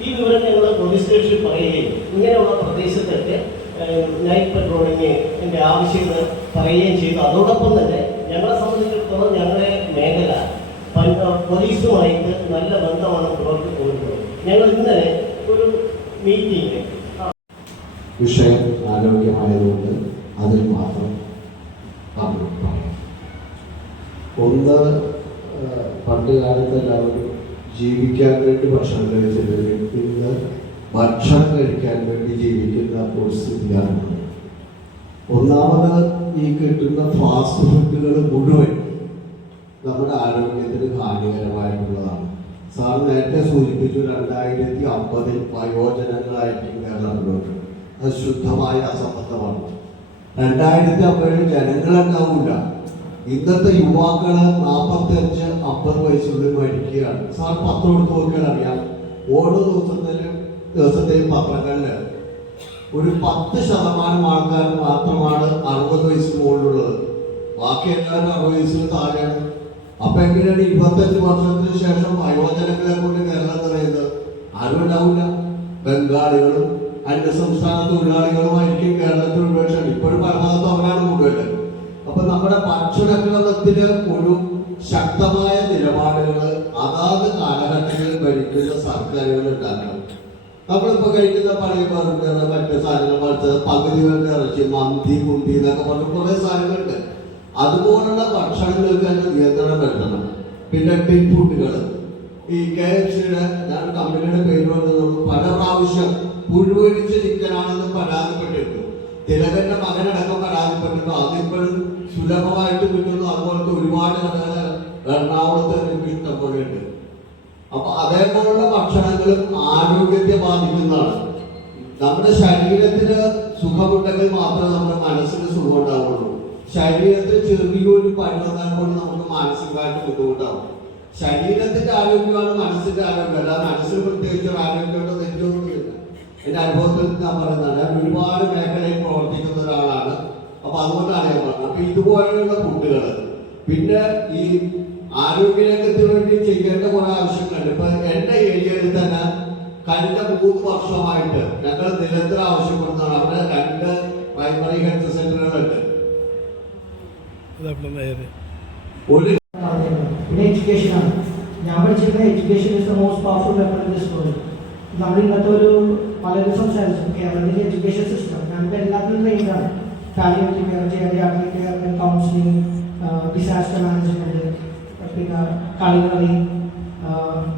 ഈ വിവരം ഞങ്ങൾ പോലീസ് സ്റ്റേഷനിൽ പറയുകയും ഇങ്ങനെയുള്ള പ്രദേശത്തൊക്കെ നൈറ്റ് പെട്രോളിങ്ങിൻ്റെ ആവശ്യങ്ങൾ പറയുകയും ചെയ്തു. അതോടൊപ്പം തന്നെ ഞങ്ങളെ സംബന്ധിച്ചിടത്തോളം ഞങ്ങളുടെ മേഖല പോലീസുമായിട്ട് നല്ല ബന്ധമാണ് പുലർത്തിക്കൊണ്ടിരുന്നത്. ഞങ്ങൾ ഇന്നലെ ഒരു മീറ്റിംഗ് വിഷയം ആരോഗ്യമായതുകൊണ്ട് അതിൽ മാത്രം നമ്മൾ പറയാം. ഒന്ന്, പണ്ട് കാലത്ത് എല്ലാവരും ജീവിക്കാൻ വേണ്ടി ഭക്ഷണം കഴിച്ചിരുന്നത് ഇന്ന് ഭക്ഷണം കഴിക്കാൻ വേണ്ടി ജീവിക്കുന്ന ഒരു സ്ഥിതിയാണ്. ഒന്നാമത്, ഈ കിട്ടുന്ന ഫാസ്റ്റ് ഫുഡുകൾ മുഴുവൻ നമ്മുടെ ആരോഗ്യത്തിന് ഹാനികരമായിട്ടുള്ളതാണ്. സാർ നേരത്തെ സൂചിപ്പിച്ചു 2050 വയോജനങ്ങളായിരിക്കും കേരളത്തിലോട്ട്. അത് ശുദ്ധമായ അസംബന്ധമാണ്. 2050 ജനങ്ങളുണ്ടാവില്ല. ഇന്നത്തെ യുവാക്കള് 45-50 വയസ്സുള്ളിൽ മരിക്കുകയാണ്. സാർ പത്രം എടുത്ത് നോക്കിയാൽ അറിയാം. ഓരോ ദിവസത്തെയും പത്രങ്ങളിൽ ഒരു 10% ആൾക്കാർ മാത്രമാണ് 60 വയസ്സിന് മുകളിലുള്ളത്. ബാക്കി എല്ലാവരും 60 വയസ്സിന് താഴെയാണ്. അപ്പൊ എങ്ങനെയാണ് 25 വർഷത്തിന് ശേഷം വയോജനങ്ങളെ കൊണ്ട് കേരളം പറയുന്നത്? ആരും ഉണ്ടാവില്ല. ബംഗാളികളും അന്യസംസ്ഥാന തൊഴിലാളികളുമായിരിക്കും കേരളത്തിൽ ഉപേക്ഷണം. ഇപ്പോഴും പരമാവധി അവരാണ് കൂടുതൽ. അപ്പൊ നമ്മുടെ ഭക്ഷണക്രമത്തിന് ഒരു ശക്തമായ നിലപാടുകൾ അതാത് കാലഘട്ടങ്ങളിൽ ഭരിക്കുന്ന സർക്കാരുകൾ ഉണ്ടാക്കണം. നമ്മളിപ്പോ കഴിക്കുന്ന പഴയ ബർഗർ, മറ്റു സാധനങ്ങൾ മറിച്ച് പകുതി വേണ്ട ഇറച്ചി, മന്തി, കുന്തി എന്നൊക്കെ പറഞ്ഞ കുറെ സാധനങ്ങളുണ്ട്. അതുപോലുള്ള ഭക്ഷണങ്ങൾക്ക് തന്നെ നിയന്ത്രണം വരുത്തണം. പിന്നെ ടിൻ ഫുഡുകൾ, ഈ KFCയുടെ, ഞാൻ കമ്പനിയുടെ പേര് വന്നത്, പല പ്രാവശ്യം പുഴുവരിച്ച ചിക്കനാണെന്ന് പരാതിപ്പെട്ടിരുന്നു. തിലകന്റെ മകനടക്കം പരാതിപ്പെട്ടിരുന്നു. അതിപ്പോഴും സുലഭമായിട്ട് കിട്ടുന്നു. അതുപോലത്തെ ഒരുപാട് കടകൾ എറണാകുളത്ത് എനിക്ക് ഇഷ്ടം പോലെ ഉണ്ട്. അപ്പൊ അതേപോലുള്ള ഭക്ഷണങ്ങളും ആരോഗ്യത്തെ ബാധിക്കുന്നതാണ്. നമ്മുടെ ശരീരത്തിന് സുഖമുണ്ടെങ്കിൽ മാത്രമേ നമ്മുടെ മനസ്സിന് സുഖം ഉണ്ടാവുള്ളൂ. ശരീരത്തിൽ ചെറിയൊരു പനി വന്നാൽ കൊണ്ട് നമുക്ക് മാനസികമായിട്ട് ബുദ്ധിമുട്ടാവും. ശരീരത്തിന്റെ ആരോഗ്യമാണ് മനസ്സിന്റെ ആരോഗ്യം. അല്ലാതെ മനസ്സിന് പ്രത്യേകിച്ച് ഒരു ആരോഗ്യമുണ്ടോ തെറ്റൊന്നുമില്ല. എന്റെ അനുഭവത്തിൽ ഞാൻ പറയുന്നത്, ഞാൻ ഒരുപാട് മേഖലയിൽ പ്രവർത്തിക്കുന്ന ഒരാളാണ്. അപ്പൊ അതുകൊണ്ടാണ് ഞാൻ പറഞ്ഞത്. അപ്പൊ ഇതുപോലെയുള്ള ഫുഡുകൾ, പിന്നെ ഈ ആരോഗ്യരംഗത്തിന് വേണ്ടി ചെയ്യേണ്ട കുറെ ആവശ്യങ്ങളുണ്ട്. ഇപ്പൊ എന്റെ ഏരിയയിൽ തന്നെ കഴിഞ്ഞ 3 വർഷമായിട്ട് ഞങ്ങൾ നിരന്തരം ആവശ്യപ്പെടുന്നതാണ്. അവിടെ 2 പ്രൈമറി ഹെൽത്ത് സെന്ററുകളുണ്ട്. പിന്നെ എഡ്യൂക്കേഷനാണ്. ഞാൻ പഠിച്ചിരുന്ന education is the most powerful weapon in this world. നമ്മൾ ഇന്നത്തെ ഒരു പലരും സംസാരിച്ചു കേരളത്തിലെ എഡ്യൂക്കേഷൻ സിസ്റ്റം. ഞാനിപ്പോൾ എല്ലാത്തിനും ട്രെയിൻഡാണ്. Palliative care, geriatric care, counselling, disaster management, പിന്നെ കളികളി,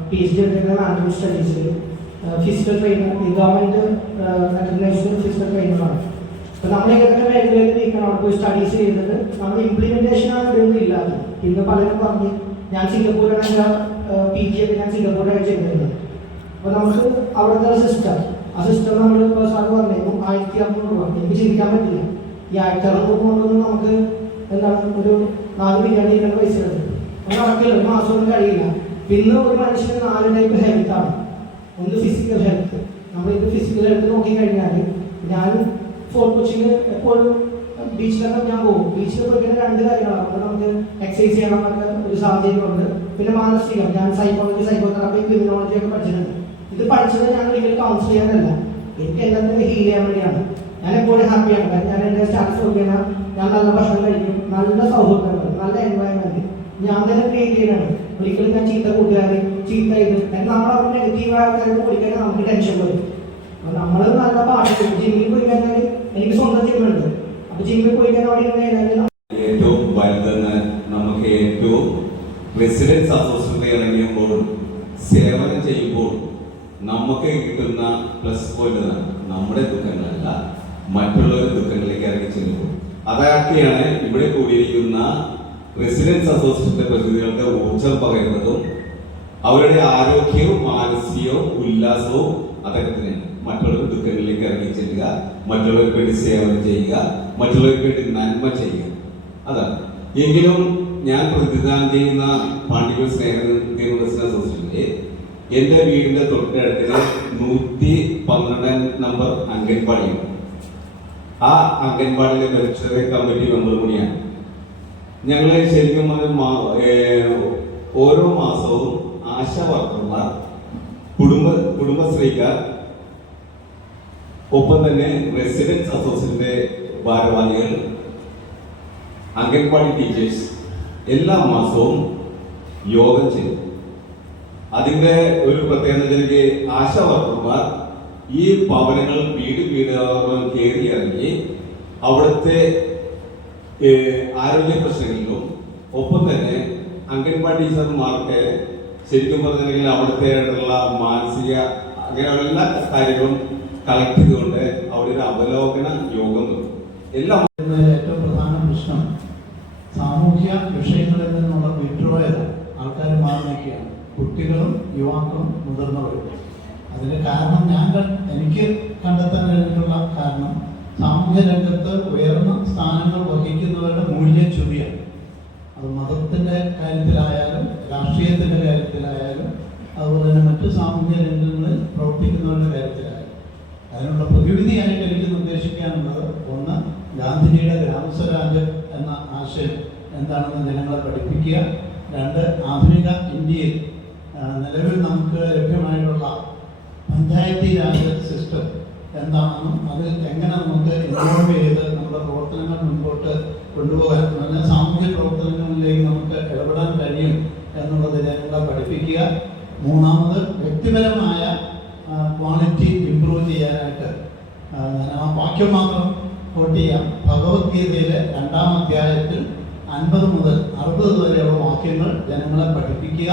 PhD എടുക്കുന്ന മാനേജ്മെന്റ് സ്റ്റഡീസിൽ, physical trainer, government recognised physical ട്രെയിനറാണ്. അപ്പോൾ നമ്മൾ ഏതൊക്കെ മേഖലയിൽ നീക്കണം അവിടെ പോയി സ്റ്റഡീസ് ചെയ്തിട്ട് നമ്മൾ ഇംപ്ലിമെന്റേഷനാണ് ഇതൊന്നും ഇല്ലാത്തത്. ഇന്ന് പലരും പറഞ്ഞ് ഞാൻ സിംഗപ്പൂരാണെങ്കിൽ PG ഒക്കെ ഞാൻ സിംഗപ്പൂരാണ് ചെയ്തിരുന്നത്. അപ്പോൾ നമുക്ക് അവിടുത്തെ സിസ്റ്റം, ആ സിസ്റ്റം നമ്മൾ ഇപ്പോൾ സാർ പറഞ്ഞേക്കും 1600 രൂപ. എനിക്ക് ചിന്തിക്കാൻ പറ്റില്ല. ഈ 1600 കൊണ്ടൊന്നും നമുക്ക് എന്താണ് ഒരു 4 ബിരിയാണി 2 പൈസ ഉണ്ട്. അത് നടക്കില്ല. ഒരു മാസമൊന്നും കഴിയില്ല. പിന്നെ ഒരു മനുഷ്യന് 4 ടൈപ്പ് ഹെൽത്താണ്. ഒന്ന് ഫിസിക്കൽ ഹെൽത്ത്. നമ്മളിപ്പോൾ ഫിസിക്കൽ ഹെൽത്ത് നോക്കിക്കഴിഞ്ഞാൽ ഞാൻ ഫോർട്ട് കൊച്ചിയിൽ എപ്പോഴും ബീച്ചിലൊക്കെ ഞാൻ പോകും. ബീച്ചിൽ പോയിക്കുന്ന 2 കാര്യങ്ങളാണ്. അപ്പോൾ നമുക്ക് എക്സസൈസ് ചെയ്യാനൊക്കെ ഒരു സാഹചര്യമുണ്ട്. പിന്നെ മാനസികം, ഞാൻ സൈക്കോളജി, സൈക്കോതെറാപ്പി, ക്രിമിനോളജി ഒക്കെ പഠിച്ചിട്ടുണ്ട്. ഇത് പഠിച്ചത് ഞാൻ ഒരിക്കലും കൗൺസിൽ ചെയ്യാനല്ല, എനിക്ക് എല്ലാത്തിനും ഹീൽ ചെയ്യാൻ വേണ്ടിയാണ്. ഞാൻ എപ്പോഴും ഹാപ്പിയാണ്. കാരണം ഞാൻ എൻ്റെ സ്റ്റാറ്റസ് നോക്കിയാൽ ഞാൻ നല്ല ഭക്ഷണം കഴിക്കും, നല്ല സൗഹൃദങ്ങൾ, നല്ല എൻവയൺമെന്റ് ഞാൻ തന്നെ ക്രിയേറ്റ് ചെയ്യണം. ഒരിക്കലും ഞാൻ ചീത്ത കൂട്ടുകാരി, ചീത്ത ഇത്, നമ്മൾ അവർ നെഗറ്റീവായ ആൾക്കാരെ ഓടിക്കാൻ നമുക്ക് ടെൻഷൻ വരും. അപ്പോൾ നമ്മൾ നല്ല പാട്ട് ജിമ്മിൽ പോയി കഴിഞ്ഞാൽ എനിക്ക് സ്വന്തം ജിമ്മുണ്ട്. അപ്പോൾ ജിമ്മിൽ പോയി കഴിഞ്ഞാൽ അവിടെ ഇരുന്ന് ഏറ്റവും വലുതെന്ന് നമുക്ക് ഏറ്റവും റെസിഡൻസ് അസോസിയേഷൻ ഇറങ്ങിയപ്പോൾ സേവനം ചെയ്യുമ്പോൾ നമുക്ക് കിട്ടുന്ന പ്ലസ് പോയിന്റ് നമ്മുടെ ദുഃഖങ്ങളല്ല മറ്റുള്ളവരുടെ ദുഃഖങ്ങളിലേക്ക് ഇറങ്ങി ചെല്ലുമ്പോൾ അതൊക്കെയാണ് ഇവിടെ കൂടിയിരിക്കുന്ന റെസിഡൻസ് അസോസിയേഷന്റെ പ്രതിനിധികളുടെ ഊർജം പകരുന്നതും അവരുടെ ആരോഗ്യവും മാനസികവും ഉല്ലാസവും അതൊക്കെ തന്നെയാണ്. മറ്റുള്ളവരുടെ ദുഃഖങ്ങളിലേക്ക് ഇറങ്ങി ചെല്ലുക, മറ്റുള്ളവർക്ക് വേണ്ടി സേവനം ചെയ്യുക, മറ്റുള്ളവർക്ക് വേണ്ടി നന്മ ചെയ്യുക, അതാണ്. എങ്കിലും ഞാൻ പ്രതിദാനം ചെയ്യുന്ന പാണ്ഡിക സ്നേഹ അസോസിയേഷന്റെ എന്റെ വീടിന്റെ തൊട്ടടുത്തിന് 112 നമ്പർ അംഗൻവാടിയുണ്ട്. ആ അംഗൻവാടിയിലെ വെൽഫെയർ കമ്മിറ്റി മെമ്പർ കൂടിയാണ്. ഞങ്ങൾ ശരിക്കും ഓരോ മാസവും ആശാ വർക്കർമാർ, കുടുംബശ്രീക്കാർ ഒപ്പം തന്നെ റെസിഡൻസ് അസോസിയേഷന്റെ ഭാരവാഹികൾ, അംഗൻവാടി ടീച്ചേഴ്സ് എല്ലാ മാസവും യോഗം ചെയ്യും. അതിന്റെ ഒരു പ്രത്യേകത എനിക്ക് ആശാ വർക്കർമാർ ഈ ഭവനങ്ങൾ വീട് കയറി ഇറങ്ങി അവിടുത്തെ ആരോഗ്യ പ്രശ്നങ്ങളിലും ഒപ്പം തന്നെ അംഗൻവാടി ടീച്ചർമാർക്ക് ശരിക്കും പറഞ്ഞിട്ടുണ്ടെങ്കിൽ അവിടുത്തെ മാനസിക അങ്ങനെയുള്ള എല്ലാ കാര്യങ്ങളും കളക്ട് ചെയ്തുകൊണ്ട് അവിടെ ഒരു അവലോകന യോഗം എല്ലാം. ഏറ്റവും പ്രധാന പ്രശ്നം സാമൂഹ്യ വിഷയങ്ങളിൽ നിന്നുള്ള വിഡ്രോയൽ ആൾക്കാർ മാറി നിൽക്കുകയാണ്, കുട്ടികളും യുവാക്കളും മുതിർന്നവരും. അതിന് കാരണം എനിക്ക് കണ്ടെത്താൻ കഴിഞ്ഞിട്ടുള്ള കാരണം സാമൂഹ്യ രംഗത്ത് ഉയർന്ന സ്ഥാനങ്ങൾ വഹിക്കുന്നവരുടെ മൂല്യച്യുതിയാണ്. അത് മതത്തിൻ്റെ കാര്യത്തിലായാലും രാഷ്ട്രീയത്തിൻ്റെ കാര്യത്തിലായാലും അതുപോലെ തന്നെ മറ്റ് സാമൂഹ്യ രംഗങ്ങളിൽ പ്രവർത്തിക്കുന്നവരുടെ കാര്യത്തിലായാലും അതിനുള്ള പ്രതിവിധിയായിട്ട് എനിക്ക് നിർദ്ദേശിക്കാനുള്ളത്, ഒന്ന്, ഗാന്ധിജിയുടെ ഗ്രാമസ്വരാജ് എന്ന ആശയം എന്താണെന്ന് ജനങ്ങളെ പഠിപ്പിക്കുക. രണ്ട്, ആധുനിക ഇന്ത്യയിൽ നിലവിൽ നമുക്ക് ലഭ്യമായിട്ടുള്ള പഞ്ചായത്തി രാജ് സിസ്റ്റം എന്താണെന്നും അതിൽ എങ്ങനെ നമുക്ക് ഇൻവോൾവ് ചെയ്ത് നമ്മുടെ പ്രവർത്തനങ്ങൾ മുൻപോട്ട് കൊണ്ടുപോകാൻ, നല്ല സാമൂഹ്യ പ്രവർത്തനങ്ങളിലേക്ക് നമുക്ക് ഇടപെടാൻ കഴിയും എന്നുള്ളത് ജനങ്ങളെ പഠിപ്പിക്കുക. മൂന്നാമത്, വ്യക്തിപരമായ ക്വാളിറ്റി ഇംപ്രൂവ് ചെയ്യാനായിട്ട് ഞാൻ ആ വാക്യം മാത്രം കോട്ട് ചെയ്യാം. ഭഗവത്ഗീതയിലെ 2-ാം അധ്യായത്തിൽ 50 മുതൽ 60 വരെയുള്ള വാക്യങ്ങൾ ജനങ്ങളെ പഠിപ്പിക്കുക.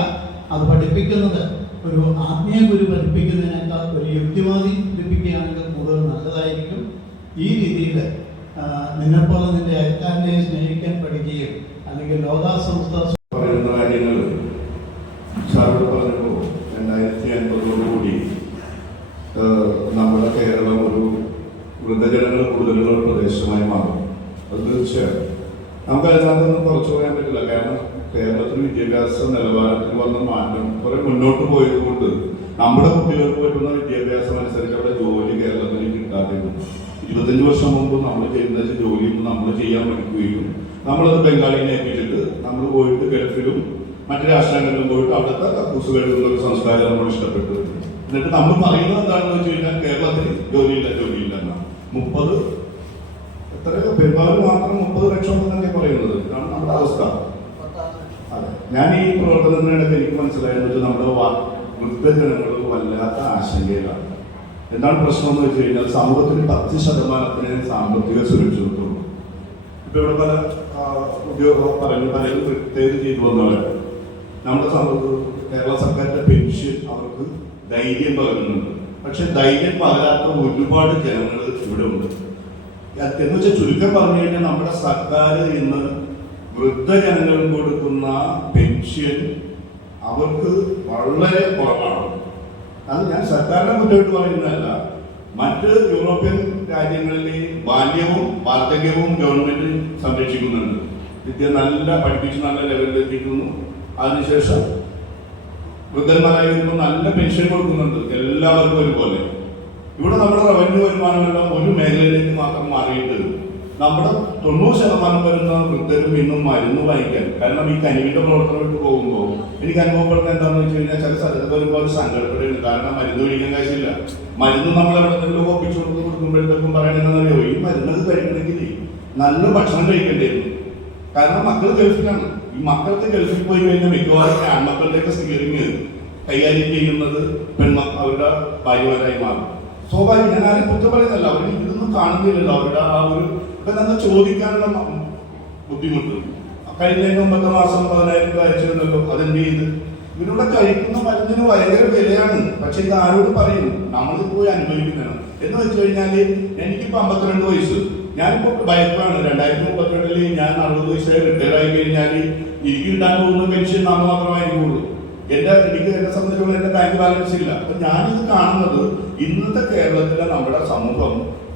അത് പഠിപ്പിക്കുന്നത് ഒരു ആത്മീയ ഗുരു പഠിപ്പിക്കുന്നതിനേക്കാൾ ഒരു യുക്തിവാദി പഠിപ്പിക്കുകയാണെങ്കിൽ കൂടുതൽ നല്ലതായിരിക്കും. ഈ രീതിയിൽ നിന്നെപ്പോലെ നിന്റെ അയൽക്കാരനെ സ്നേഹിക്കാൻ പഠിക്കുകയും അല്ലെങ്കിൽ ലോകാസംസ്ഥ പറയുന്ന കാര്യങ്ങൾ സാറോട് പറഞ്ഞപ്പോൾ 2050 നമ്മുടെ കേരളം ഒരു വൃദ്ധജനങ്ങൾ കൂടുതലുള്ള ഒരു പ്രദേശമായി മാറും. അത് തീർച്ചയായും നമുക്ക് അതിനകത്തൊന്നും കുറച്ചു പറയാൻ പറ്റില്ല. കാരണം കേരളത്തിൽ വിദ്യാഭ്യാസ നിലവാരത്തിൽ വന്ന മാറ്റം കുറെ മുന്നോട്ട് പോയത് കൊണ്ട് നമ്മുടെ കുട്ടികൾക്ക് പറ്റുന്ന വിദ്യാഭ്യാസം അനുസരിച്ച് അവിടെ ജോലി കേരളത്തിൽ കിട്ടാതെയുണ്ട്. 25 വർഷം മുമ്പ് നമ്മൾ ചെയ്യുന്ന ജോലി നമ്മൾ ചെയ്യാൻ പഠിക്കുകയും നമ്മളത് ബംഗാളിനെ ഏൽപ്പിച്ചിട്ട് നമ്മൾ പോയിട്ട് ഗൾഫിലും മറ്റു രാഷ്ട്രങ്ങളിലും പോയിട്ട് അവിടുത്തെ കക്കൂസ് കഴുകുന്ന ഒരു സംസ്കാരം നമ്മൾ ഇഷ്ടപ്പെട്ടു. എന്നിട്ട് നമ്മൾ പറയുന്നത് എന്താണെന്ന് വെച്ച് കഴിഞ്ഞാൽ കേരളത്തിൽ ജോലിയില്ല എന്നാണ്. 30 എത്രയോ പെരുമാറും മാത്രം 30 ലക്ഷം എന്നൊക്കെ പറയുന്നത്. ഇതാണ് നമ്മുടെ അവസ്ഥ. അതെ, ഞാൻ ഈ പ്രവർത്തനത്തിനിടയ്ക്ക് എനിക്ക് മനസ്സിലായെന്ന് വെച്ചാൽ നമ്മുടെ വൃദ്ധജനങ്ങൾ വല്ലാത്ത ആശങ്കയിലാണ്. എന്താണ് പ്രശ്നം എന്ന് വെച്ച് കഴിഞ്ഞാൽ സമൂഹത്തിന് 10% സാമ്പത്തിക സുരക്ഷിതത്വം. ഇപ്പൊ ഇവിടെ പല ഉദ്യോഗം പലരും പ്രത്യേകം ചെയ്തു വന്നവരെ നമ്മുടെ കേരള സർക്കാരിന്റെ പെൻഷൻ അവർക്ക് ധൈര്യം പകരുന്നുണ്ട്. പക്ഷെ ധൈര്യം പകരാത്ത ഒരുപാട് ജനങ്ങൾ ഇവിടെ ഉണ്ട്. എന്ന് വെച്ചാൽ ചുരുക്കം പറഞ്ഞു കഴിഞ്ഞാൽ നമ്മുടെ സർക്കാർ ഇന്ന് വൃദ്ധജനങ്ങൾ കൊടുക്കുന്ന പെൻഷൻ അവർക്ക് വളരെ കുറവാണ്. അത് ഞാൻ സർക്കാരിനെ മുന്നോട്ട് പറയുന്നതല്ല. മറ്റ് യൂറോപ്യൻ രാജ്യങ്ങളിൽ ബാല്യവും വാർദ്ധക്യവും ഗവൺമെന്റ് സംരക്ഷിക്കുന്നുണ്ട്. വിദ്യ നല്ല പഠിപ്പിച്ച് നല്ല ലെവലിൽ എത്തിക്കുന്നു. അതിനുശേഷം വൃദ്ധന്മാരായി വരുമ്പോൾ നല്ല പെൻഷൻ കൊടുക്കുന്നുണ്ട് എല്ലാവർക്കും ഒരുപോലെ. ഇവിടെ നമ്മുടെ റവന്യൂ വരുമാനമെല്ലാം ഒരു മേഖലയിലേക്ക് മാത്രം മാറിയിട്ട് നമ്മുടെ 90% വരുന്ന വൃദ്ധരും ഇന്നും മരുന്ന് വാങ്ങിക്കാൻ. കാരണം ഈ കനിവിന്റെ പ്രവർത്തനം വിട്ട് പോകുമ്പോൾ എനിക്ക് അനുഭവപ്പെടുന്നത് എന്താണെന്ന് വെച്ച് കഴിഞ്ഞാൽ ചില സ്ഥലത്ത് വരുമ്പോൾ ഒരു സങ്കടപ്പെടുന്നുണ്ട്. കാരണം മരുന്ന് കഴിക്കാൻ കാശില്ല. മരുന്ന് നമ്മൾ എവിടെന്നെങ്കിലും ഒപ്പിച്ചു കൊടുക്കുമ്പോഴത്തേക്കും പറയണെന്നറിയോ, ഈ മരുന്നത് കഴിക്കണമെങ്കിൽ നല്ല ഭക്ഷണം കഴിക്കേണ്ടിയിരുന്നു. കാരണം മക്കൾ ഗൾഫിലാണ്. ഈ മക്കൾക്ക് ഗൾഫിൽ പോയി കഴിഞ്ഞാൽ മിക്കവാറും ആൺമക്കളുടെയൊക്കെ സ്റ്റിയറിങ് കൈകാര്യം ചെയ്യുന്നത് അവരുടെ ഭാര്യമാരായി മാറും. സ്വാഭാവികം. ഞാൻ ആരും കുറ്റം പറയുന്നല്ല, അവർ ഇതൊന്നും കാണുന്നില്ലല്ലോ. അവരുടെ ആ ഒരു ഇപ്പൊ ചോദിക്കാനുള്ള ബുദ്ധിമുട്ട്. കഴിഞ്ഞ 9 മാസം 10,000 രൂപ അയച്ചിരുന്നല്ലോ, അതെന്ത് ചെയ്ത്? ഇവരുടെ കഴിക്കുന്ന മരുന്നിന് ഭയങ്കര വിലയാണ്. പക്ഷെ ഇത് ആരോട് പറയും? നമ്മളിത് പോയി അനുഭവിക്കുന്നതാണ്. എന്ന് വെച്ച് കഴിഞ്ഞാൽ എനിക്കിപ്പോ 52 വയസ്സ്. ഞാനിപ്പോ ഭയപ്പാണ്. 2032 ഞാൻ 60 വയസ്സായി റിട്ടയർ ആയി കഴിഞ്ഞാൽ എനിക്ക് കിട്ടാൻ പോകുന്ന പെൻഷൻ നാം മാത്രമായിരിക്കുള്ളൂ. എന്നെ സംബന്ധിച്ചുള്ള എന്റെ ബാങ്ക് ബാലൻസ് ഇല്ല. അപ്പൊ ഞാനിത് കാണുന്നത് ഇന്നത്തെ കേരളത്തിലെ നമ്മുടെ സമൂഹം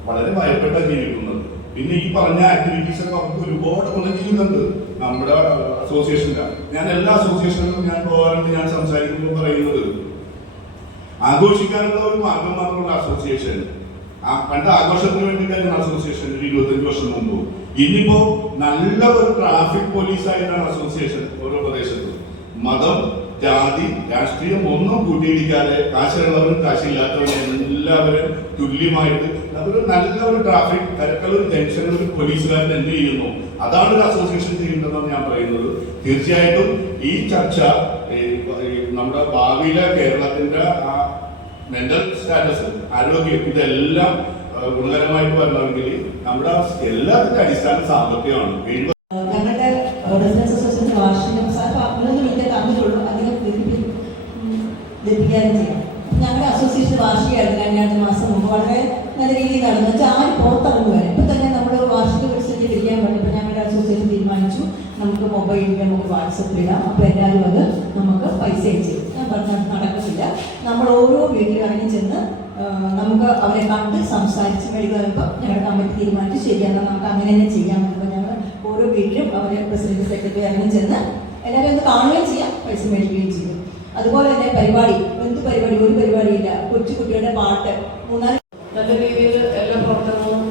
വളരെ ഭയപ്പെട്ട ജീവിക്കുന്നത്. പിന്നെ ഈ പറഞ്ഞ ആക്ടിവിറ്റീസ് ഒക്കെ അവർക്ക് ഒരുപാട് ഗുണം ചെയ്യുന്നുണ്ട് നമ്മുടെ അസോസിയേഷനിലാണ്. ഞാൻ എല്ലാ അസോസിയേഷനിലും ഞാൻ പോകാറുണ്ട്. ഞാൻ സംസാരിക്കുമ്പോൾ പറയുന്നത് ആഘോഷിക്കാനുള്ള ഒരു മാർഗം മാത്രമുള്ള അസോസിയേഷൻ. പണ്ട് ആഘോഷത്തിന് വേണ്ടിയിട്ടായിരുന്നു അസോസിയേഷൻ 25 വർഷം മുമ്പ്. ഇനിയിപ്പോ നല്ല ഒരു ട്രാഫിക് പോലീസായിട്ടാണ് അസോസിയേഷൻ ഓരോ പ്രദേശത്ത്. മതം, ജാതി, രാഷ്ട്രീയം ഒന്നും കൂട്ടിയിടിക്കാതെ കാശുള്ളവരും കാശില്ലാത്തവരും എല്ലാവരും തുല്യമായിട്ട് ഒരു നല്ല ഒരു ട്രാഫിക് തിരക്കുള്ള ഒരു ടെൻഷൻ ഒരു പോലീസുകാരൻ എന്ത് ചെയ്യുന്നു, അതാണ് ഒരു അസോസിയേഷൻ ചെയ്യേണ്ടതെന്നാണ് ഞാൻ പറയുന്നത്. തീർച്ചയായിട്ടും ഈ ചർച്ച നമ്മുടെ ഭാവിയിലെ കേരളത്തിന്റെ ആ മെന്റൽ സ്റ്റാറ്റസ്, ആരോഗ്യം, ഇതെല്ലാം ഗുണകരമായിട്ട് വരണമെങ്കിൽ നമ്മുടെ എല്ലാത്തിന്റെ അടിസ്ഥാന സാമ്പത്തികമാണ്. ഞങ്ങളുടെ റെസിഡൻസ് അസോസിയേഷൻ വാർഷികം സാർ 3 മിനിറ്റ് തന്നിട്ടുള്ളൂ, അധികം ലഭിക്കാനും ചെയ്യാം. ഞങ്ങളുടെ അസോസിയേഷൻ വാർഷികമായിരുന്നു കഴിഞ്ഞ 2 മാസം മുമ്പ് വളരെ നല്ല രീതിയിൽ നടന്നു. വെച്ചാൽ ആരും പുറത്തിറങ്ങുവാൻ ഇപ്പം തന്നെ നമ്മൾ വാർഷിക വിളിച്ചിട്ട് ഇരിക്കാൻ പറ്റുമ്പോൾ ഞങ്ങളുടെ അസോസിയേഷൻ തീരുമാനിച്ചു നമുക്ക് മൊബൈലിൽ നമുക്ക് വാട്സപ്പിൽ ഇടാം. അപ്പോൾ എല്ലാവരും അത് നമുക്ക് പൈസ അയച്ചു. ഞാൻ പറഞ്ഞാൽ നടക്കുന്നില്ല. നമ്മൾ ഓരോ വീട്ടിൽ ഇറങ്ങി ചെന്ന് നമുക്ക് അവരെ കണ്ട് സംസാരിച്ച് മേടിക്കുക. വരുമ്പോൾ ഞങ്ങളുടെ കമ്മിറ്റി തീരുമാനിച്ച് ശരിയാണ് നമുക്ക് അങ്ങനെ തന്നെ ചെയ്യാൻ പറ്റുമ്പോൾ ഞങ്ങൾ ഓരോ വീട്ടിലും അവരെ പ്രസിഡന്റ് സെക്രട്ടറി ഇറങ്ങി ചെന്ന് എല്ലാവരും ഒന്ന് കാണുകയും ചെയ്യാം, പൈസ മേടിക്കുകയും ചെയ്യും. അതുപോലെ തന്നെ പരിപാടി, എന്ത് പരിപാടി, ഒരു പരിപാടിയില്ല, കൊച്ചു കുട്ടികളുടെ പാട്ട് 3-4 നല്ല രീതിയിൽ എല്ലാ പ്രവർത്തനങ്ങളും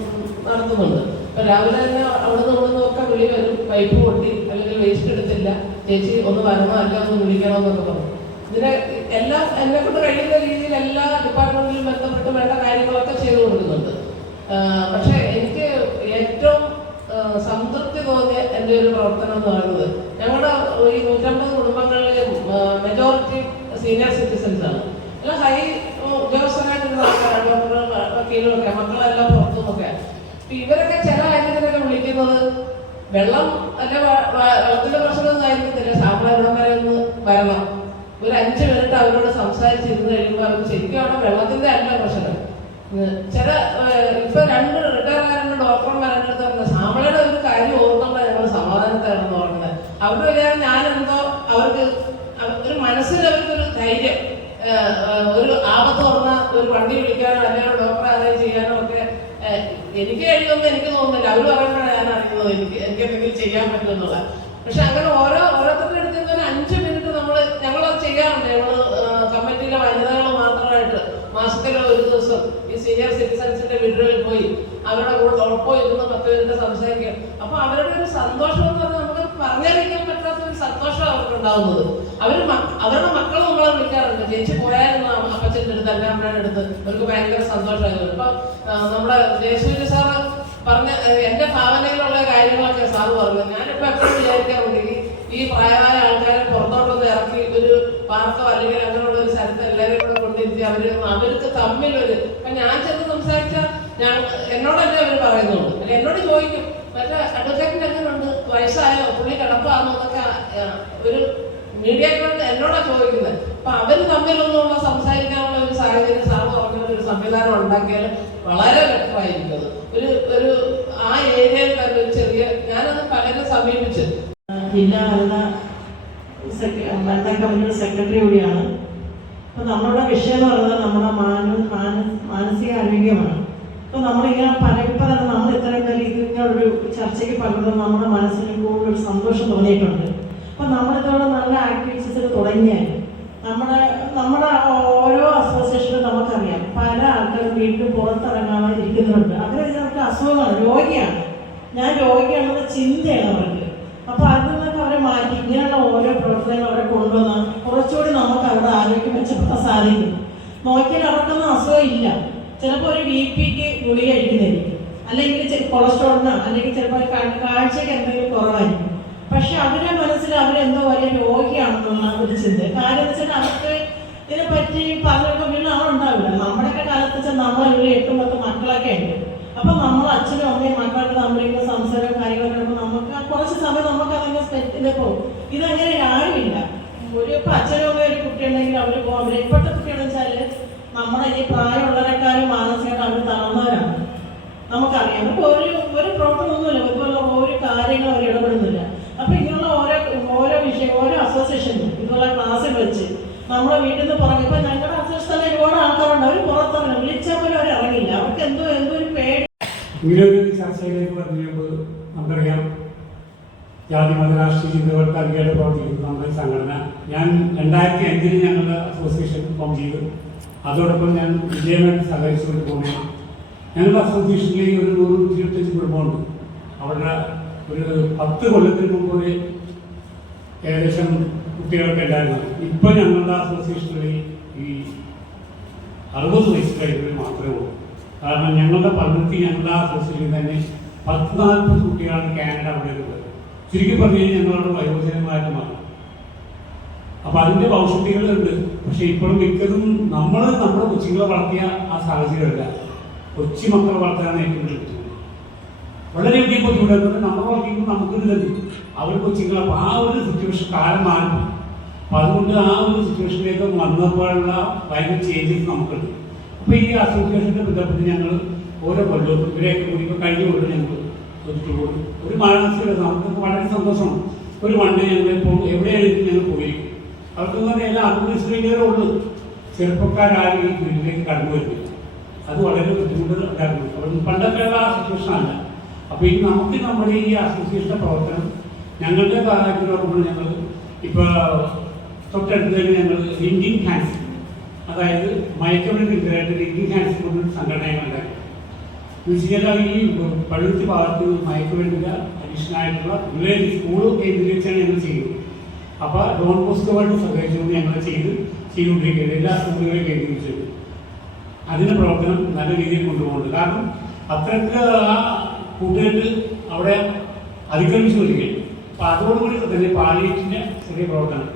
നടത്തുന്നുണ്ട്. ഇപ്പൊ രാവിലെ തന്നെ അവിടെ നിന്നൊക്കെ വിളി വരും, പൈപ്പ് പൊട്ടി അല്ലെങ്കിൽ വേസ്റ്റ് എടുത്തില്ല, ചേച്ചി ഒന്ന് വരണോ അല്ല ഒന്ന് വിളിക്കണോ എന്നൊക്കെ പറഞ്ഞു. ഇതിനെ എല്ലാം എന്നെ കൊണ്ട് കഴിയുന്ന രീതിയിൽ എല്ലാ ഡിപ്പാർട്ട്മെന്റിലും ബന്ധപ്പെട്ട് വേണ്ട കാര്യങ്ങളൊക്കെ ചെയ്തു കൊടുക്കുന്നുണ്ട്. പക്ഷെ എനിക്ക് ഏറ്റവും സംതൃപ്തി തോന്നിയ എൻ്റെ ഒരു പ്രവർത്തനം എന്ന് പറയുന്നത് ഞങ്ങളുടെ ഈ 150 കുടുംബങ്ങളിലും മെജോറിറ്റി സീനിയർ സിറ്റിസൻസ് ആണ്. എല്ലാം ഹൈ ഉദ്യോഗസ്ഥരായിട്ടുള്ള ആൾക്കാരാണ്, ഡോക്ടറും വക്കീലുമൊക്കെ, മക്കളെല്ലാം പുറത്തുനിന്നൊക്കെ. ഇവരൊക്കെ ചില കാര്യത്തിലൊക്കെ വിളിക്കുന്നത് വെള്ളം അല്ലെ വെള്ളത്തിന്റെ പ്രശ്നം ആയിരിക്കത്തില്ല, ശാമ്പള ഇവിടം വരെ ഒന്ന് വരണം, ഒരു 5 മിനിറ്റ് അവരോട് സംസാരിച്ചിരുന്ന് കഴിയുമ്പോൾ അവർക്ക് ശരിക്കും വെള്ളത്തിന്റെ അല്ല പ്രശ്നം. ചില ഇപ്പൊ 2 റിട്ടയർഡ് ഡോക്ടർമാരുടെ അടുത്ത് പറഞ്ഞത് ശാമ്പളയുടെ ഒരു കാര്യം ഓർക്കുമ്പോൾ ഞങ്ങൾ സമാധാനത്താണെന്ന് പറഞ്ഞത്. അവരുടെ വിചാരം ഞാനെന്തോ അവർക്ക് ഒരു മനസ്സിൽ അവർക്കൊരു ധൈര്യം, ഒരു ആപത്ത് വന്ന ഒരു വണ്ടി വിളിക്കാനോ അല്ലെങ്കിൽ ഡോക്ടറെ അറേഞ്ച് ചെയ്യാനോ ഒക്കെ എനിക്ക് കഴിയുമെന്ന് എനിക്ക് തോന്നുന്നില്ല. അവർ പറയുമ്പോഴാണ് ഞാൻ അറിയുന്നത് എനിക്ക് എന്തെങ്കിലും ചെയ്യാൻ പറ്റുമെന്നുള്ള. പക്ഷെ അങ്ങനെ ഓരോരുത്തരുടെ അടുത്ത് തന്നെ 5 മിനിറ്റ് ഞങ്ങളത് ചെയ്യാറുണ്ട്. ഞങ്ങൾ കമ്മിറ്റിയിലെ വനിതകൾ മാത്രമായിട്ട് മാസത്തിൽ ഒരു ദിവസം ഈ സീനിയർ സിറ്റിസൺസിന്റെ വീടുകളിൽ പോയി അവരുടെ കൂടെ ഉറപ്പോ ഇരുന്ന് 10 മിനിറ്റ് സംസാരിക്കുക. അപ്പൊ അവരുടെ ഒരു സന്തോഷം എന്ന് പറഞ്ഞാൽ നമുക്ക് പറഞ്ഞറിയിക്കാൻ പറ്റാത്ത ഒരു സന്തോഷം അവർക്ക് ഉണ്ടാവുന്നത്. അവരുടെ മക്കൾ നമ്മളെ വിളിക്കാറുണ്ട്, ചേച്ചി പോയായിരുന്നു അപ്പച്ചൻ്റെ അടുത്ത് അല്ല അമ്മയുടെ അടുത്ത്, അവർക്ക് ഭയങ്കര സന്തോഷമായിരുന്നു. ഇപ്പൊ നമ്മുടെ ജയസൂര്യ സാറ് പറഞ്ഞ എന്റെ ഭാവനയിലുള്ള കാര്യങ്ങളൊക്കെ സാറ് പറഞ്ഞു. ഞാനിപ്പോ എപ്പോഴും വിചാരിക്കാറുണ്ട് ഈ പ്രായമായ ആൾക്കാരെ പുറത്തോട്ടൊന്ന് ഇറക്കി ഒരു പാർക്കോ അല്ലെങ്കിൽ അങ്ങനെയുള്ള ഒരു സ്ഥലത്ത് എല്ലാവരും കൂടെ കൊണ്ടിരുത്തി അവർക്ക് തമ്മിലൊരു ഇപ്പൊ ഞാൻ ചെന്ന് സംസാരിച്ചാൽ എന്നോടല്ലേ അവർ പറയുന്നുള്ളൂ, അല്ലെ എന്നോട് ചോദിക്കും മറ്റേ അഡ്വക്കേറ്റിന് എങ്ങനെയുണ്ട്, വയസ്സായോ, പുള്ളി കിടപ്പാണോ എന്നൊക്കെ ഒരു മീഡിയക്കാരോട് എന്നോടാ ചോദിക്കുന്നത്. അപ്പൊ അവര് തമ്മിലൊന്നുള്ള സംസാരിക്കാനുള്ള ഒരു സാഹചര്യം സാറ് പറഞ്ഞ ഒരു സംവിധാനം ഉണ്ടാക്കിയാൽ വളരെ ബെറ്ററായിരിക്കും. ഒരു ആ ഏരിയയിൽ തന്നെ ഒരു ചെറിയ ഞാനത് പലരും സമീപിച്ചു. ജില്ലാ വനിതാ കമ്മിറ്റിയുടെ സെക്രട്ടറി കൂടിയാണ്. അപ്പൊ നമ്മളുടെ വിഷയം എന്ന് പറയുന്നത് നമ്മുടെ മാനസിക ആരോഗ്യമാണ്. അപ്പൊ നമ്മളിങ്ങനെ പലപ്പോൾ തന്നെ നമ്മൾ ഇത്രയും വലിയ ഇതിനൊരു ചർച്ചയ്ക്ക് പലപ്പോഴും നമ്മുടെ മനസ്സിന് കൂടുതൽ സന്തോഷം തോന്നിയിട്ടുണ്ട്. അപ്പൊ നമ്മളിതോടെ നല്ല ആക്ടിവിറ്റീസ് തുടങ്ങിയാൽ നമ്മുടെ ഓരോ അസോസിയേഷനും നമുക്കറിയാം പല ആൾക്കാരും വീട്ടിൽ പുറത്തിറങ്ങാതെ ഇരിക്കുന്നുണ്ട്. അവർക്ക് അസുഖമാണ്, രോഗിയാണ്. ഞാൻ രോഗിയാണെന്ന ചിന്തയാണ് അവർക്ക്. അപ്പൊ അതിൽ നിന്നൊക്കെ അവരെ മാറ്റി ഇങ്ങനെയുള്ള ഓരോ പ്രവർത്തനങ്ങൾ അവരെ കൊണ്ടുവന്നാൽ കുറച്ചുകൂടി നമുക്ക് അവരുടെ ആരോഗ്യം മെച്ചപ്പെടുത്താൻ സാധിക്കും. നോക്കിയാൽ അവർക്കൊന്നും അസുഖം ഇല്ല. ചിലപ്പോൾ ഒരു BP ഗുളിക കഴിക്കുന്നതായിരിക്കും, അല്ലെങ്കിൽ കൊളസ്ട്രോളിനോ അല്ലെങ്കിൽ ചിലപ്പോൾ കാഴ്ചയ്ക്ക് എന്തെങ്കിലും കുറവായിരിക്കും. പക്ഷെ അവരുടെ മനസ്സിൽ അവരെന്തോ വലിയ രോഗിയാണെന്നുള്ള ഒരു ചിന്ത. കാര്യം എന്ന് വെച്ചാൽ അവർക്ക് ഇതിനെപ്പറ്റി പറഞ്ഞൊക്കെ വീട്ടിൽ ആളുണ്ടാവില്ല. നമ്മുടെയൊക്കെ കാലത്ത് വെച്ചാൽ നമ്മളൊരു 8-10 മക്കളൊക്കെ ഉണ്ട്. അപ്പൊ നമ്മൾ അച്ഛനും അമ്മയും മക്കളൊക്കെ നമ്മളിങ്ങനെ സംസാരവും കാര്യങ്ങളൊക്കെ ആകുമ്പോൾ നമുക്ക് കുറച്ച് സമയം നമുക്ക് അതങ്ങനെ സ്പെൻഡ് പോകും. ഇതങ്ങനെ ആരുമില്ല. ഇപ്പൊ അച്ഛനും അമ്മയും ഒരു കുട്ടിയുണ്ടെങ്കിൽ അവര് പോകും. ഇപ്പോഴത്തെ കുട്ടികളെന്ന് വെച്ചാല് നമ്മുടെ ഈ പ്രായമുള്ളവരെക്കാളും മാനസികമായിട്ട് അവർ തളർന്നവരാണ്. നമുക്കറിയാം. അപ്പൊ ഒരു പ്രവർത്തനമൊന്നുമില്ല, ഇതുപോലെ ഒരു കാര്യങ്ങളും അവർ ഇടപെടുന്നില്ല. അപ്പൊ ഇങ്ങനെയുള്ള ഓരോ വിഷയം ഓരോ അസോസിയേഷനും ഇതുപോലെ ക്ലാസ്സിൽ വെച്ച് നമ്മുടെ വീട്ടിൽ നിന്ന് പുറകെ ഇപ്പൊ ഞങ്ങളുടെ അസോസിയേഷൻ ഒരുപാട് ആൾക്കാരുണ്ട്. അവർ പുറത്തിറങ്ങണം, വിളിച്ചാൽ പോലും അവർ ഇറങ്ങില്ല. അവർക്ക് എന്തോ ഒരു പേടി. ഇങ്ങനൊരു ചർച്ചയിലേക്ക് പറഞ്ഞുമ്പോൾ നമുക്കറിയാം ജാതി മത രാഷ്ട്രീയ ചിന്തകൾക്ക് അതിയായിട്ട് പ്രവർത്തിക്കുന്നു നമ്മുടെ സംഘടന. ഞാൻ 2005 ഞങ്ങളുടെ അസോസിയേഷൻ ഫോം ചെയ്തു. അതോടൊപ്പം ഞാൻ വിജയമായിട്ട് സഹകരിച്ചുകൊണ്ട് പോകുന്നു. ഞങ്ങളുടെ അസോസിയേഷനിൽ ഒരു 125 കുടുംബമുണ്ട്. അവരുടെ ഒരു 10 കൊല്ലത്തിന് മുമ്പ് ഏകദേശം കുട്ടികളൊക്കെ ഉണ്ടായിരുന്നു. ഇപ്പം ഞങ്ങളുടെ അസോസിയേഷനിൽ ഈ 60 വയസ്സ് കഴിഞ്ഞവർ മാത്രമേ ഉള്ളൂ. കാരണം ഞങ്ങളുടെ പഠനത്തിൽ ഞങ്ങളുടെ അസോസിയേഷൻ തന്നെ 10-40 കുട്ടികളാണ് കാനഡ അവിടെ ഉള്ളത്. ചുരുക്കി പറഞ്ഞു കഴിഞ്ഞാൽ ഞങ്ങളുടെ വയോജനമായിട്ട് മാറും. അപ്പൊ അതിന്റെ ഭവിഷ്യത്തുകളുണ്ട്. പക്ഷെ ഇപ്പോഴും മിക്കതും നമ്മുടെ കൊച്ചുങ്ങളെ വളർത്തിയ ആ സാഹചര്യമല്ല. കൊച്ചു മക്കളെ വളർത്താനാണ് ഏറ്റവും ബുദ്ധിമുട്ട്. വളരെയധികം ബുദ്ധിമുട്ടുണ്ട്. നമ്മൾ വളർത്തിക്കുമ്പോൾ നമുക്കൊരു ലഭിക്കും അവർ കൊച്ചുങ്ങളെ. അപ്പൊ ആ ഒരു സിറ്റുവേഷൻ കാലം മാറി. അപ്പൊ അതുകൊണ്ട് ആ ഒരു സിറ്റുവേഷനിലേക്ക് വന്നപ്പോഴുള്ള ഭയങ്കര ചേഞ്ചസ് നമുക്കുണ്ട്. അപ്പൊ ഈ അസോസിയേഷന്റെ ബന്ധപ്പെട്ട് ഞങ്ങൾ ഓരോ കൊല്ലവും ഇവരെയൊക്കെ കൂടി ഇപ്പോൾ കഴിഞ്ഞ കൊല്ലം ഞങ്ങൾ ഒരു മാനസിക നമുക്ക് വളരെ സന്തോഷമാണ്. ഒരു വണ്ടി ഞങ്ങൾ ഇപ്പോൾ എവിടെയാണെങ്കിലും ഞങ്ങൾ പോയിരിക്കും. അവർക്കെന്ന് പറഞ്ഞാൽ എല്ലാ അഡ്മിനിസ്ട്രേറ്റീവേ ഉള്ളൂ. ചെറുപ്പക്കാരും ഈ ഫീൽഡിലേക്ക് കടന്നു വരുന്നില്ല. അത് വളരെ ബുദ്ധിമുട്ട് ഉണ്ടാക്കുന്നു. അപ്പം പണ്ടൊക്കെയുള്ള ആ സിറ്റുവേഷൻ അല്ല. അപ്പോൾ ഈ നമുക്ക് നമ്മുടെ ഈ അസോസിയേഷൻ്റെ പ്രവർത്തനം ഞങ്ങളുടെ താല്പര്യത്തോടുകൂടി ഞങ്ങൾ ഇപ്പോൾ തൊട്ടടുത്ത് തന്നെ ഞങ്ങൾ ലിങ്കിങ് ഹാൻഡ്സ്, അതായത് മയക്കുമരുന്നിനെതിരായിട്ട് ലിങ്കിങ് ഹാൻഡ്സ് കൊണ്ടൊരു സംഘടനകളുണ്ടായി. തീർച്ചയായിട്ടും ഈ പഴുത്തി ഭാഗത്ത് മയക്കുമരുന്നിൻ്റെ അഡീഷണലായിട്ടുള്ള വില്ലേജ് സ്കൂൾ കേന്ദ്രീകരിച്ചാണ് ഞങ്ങൾ ചെയ്യുന്നത്. അപ്പോൾ ഡോൺ ബോസ്കോയുമായിട്ട് സഹകരിച്ചുകൊണ്ട് ഞങ്ങൾ ചെയ്തുകൊണ്ടിരിക്കുകയാണ് എല്ലാ സ്കൂളുകളെയും കേന്ദ്രീകരിച്ചത്. അതിൻ്റെ പ്രവർത്തനം നല്ല രീതിയിൽ കൊണ്ടുപോകുന്നുണ്ട്. കാരണം അത്രയ്ക്ക് ആ കൂട്ടുകെട്ട് അവിടെ അതിക്രമിച്ചു വരികയാണ്. അപ്പോൾ അതോടുകൂടി തന്നെ പാലിയേറ്റിൻ്റെ ചെറിയ പ്രവർത്തനം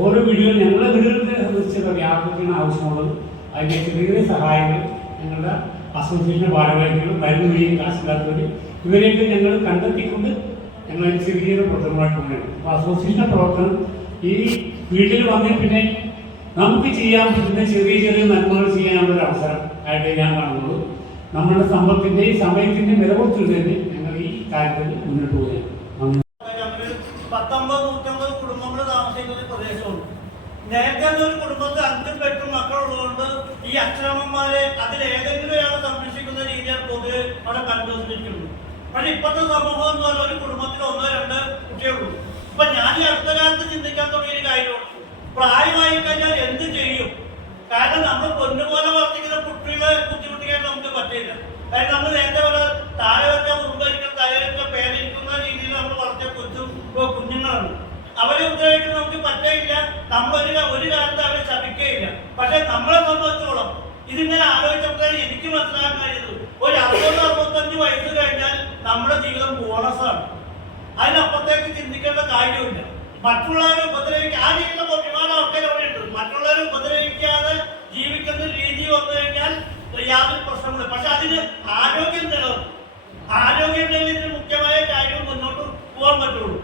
ഓരോ വീടുകളും ഞങ്ങളുടെ വീടുകളെ സംബന്ധിച്ച് വ്യാപകത്തിന് ആവശ്യമുള്ളത് അതിൻ്റെ ചെറിയ ചെറിയ സഹായങ്ങൾ ഞങ്ങളുടെ അസോസിയേഷൻ്റെ ഭാരവാഹികളും മരുന്ന് വഴിയും കാശില്ലാത്തവരും ഇവരെയൊക്കെ ഞങ്ങൾ കണ്ടെത്തിക്കൊണ്ട് ഞങ്ങൾ ചെറിയ ചെറിയ പ്രവർത്തനമായിട്ട് കൊണ്ടുവരും. അപ്പോൾ അസോസിയേഷൻ്റെ പ്രവർത്തനം ഈ വീട്ടിൽ വന്നേ പിന്നെ നമുക്ക് ചെയ്യാൻ പറ്റുന്ന ചെറിയ ചെറിയ നന്മകൾ ചെയ്യാനുള്ളൊരു അവസരം ആയിട്ട് ഞാൻ കാണുന്നത്. നമ്മുടെ സമ്പത്തിൻ്റെയും സമയത്തിൻ്റെയും വില കൊടുത്തിട്ട് തന്നെ ഞങ്ങൾ ഈ കാര്യത്തിൽ മുന്നോട്ട് പോവുകയാണ്. 19-150 കുടുംബങ്ങൾ താമസിക്കുന്ന പ്രദേശമുണ്ട്. നേരത്തെ ഒരു കുടുംബത്തിൽ 5-8 മക്കളുള്ളതുകൊണ്ട് ഈ അച്ഛനമ്മമാരെ അതിലേതെങ്കിലും ഒരാൾ സംരക്ഷിക്കുന്ന രീതിയാണ് പൊതുവെ അവിടെ കണ്ടുവന്നിരിക്കുന്നത്. പക്ഷെ ഇപ്പോഴത്തെ സമൂഹം എന്ന് പറഞ്ഞാൽ ഒരു കുടുംബത്തിൽ 1-2 കുട്ടികളുള്ളൂ. ഇപ്പൊ ഞാൻ ഈ അടുത്ത കാലത്ത് ചിന്തിക്കാൻ തുടങ്ങിയൊരു കാര്യമാണ്, പ്രായമായി കഴിഞ്ഞാൽ എന്ത് ചെയ്യും? കാരണം നമ്മൾ പൊന്നുപോലെ വർദ്ധിക്കുന്ന കുട്ടികളെ ബുദ്ധിമുട്ടിക്കാൻ നമുക്ക് പറ്റില്ല. കാരണം നമ്മൾ നേരത്തെ പോലെ താഴെ വെച്ച മുമ്പായിരിക്കും തലയിലൊക്കെ പേരിക്കുന്ന രീതിയിൽ നമ്മൾ വളർത്തിയ കുഞ്ഞുങ്ങളാണ്. അവരെ ഉപദ്രവിക്കാൻ നമുക്ക് പറ്റില്ല. നമ്മളൊരു കാലത്ത് അവരെ ശപിക്കുകയില്ല. പക്ഷെ നമ്മളെ സംബന്ധിച്ചോളം ഇതിങ്ങനെ ആലോചിച്ചപ്പോൾ എനിക്ക് മനസ്സിലാക്കാൻ കഴിയുന്നത് ഒരു 60-65 വയസ്സ് കഴിഞ്ഞാൽ നമ്മുടെ ജീവിതം ബോണസാണ്. അതിനപ്പുറത്തേക്ക് ചിന്തിക്കേണ്ട കാര്യമില്ല. മറ്റുള്ളവരെ ഉപദ്രവിക്കുക ആ രീതിയിലുള്ള ഒരുപാട് ആൾക്കാരുണ്ട്. മറ്റുള്ളവരെ ഉപദ്രവിക്കാതെ ജീവിക്കുന്ന രീതി വന്നു കഴിഞ്ഞാൽ യാതൊരു പ്രശ്നമില്ല. പക്ഷെ അതിന് ആരോഗ്യം നിലനിർത്തും. ആരോഗ്യം ഉണ്ടെങ്കിൽ മുഖ്യമായ കാര്യങ്ങൾ മുന്നോട്ട് പോകാൻ പറ്റുള്ളൂ.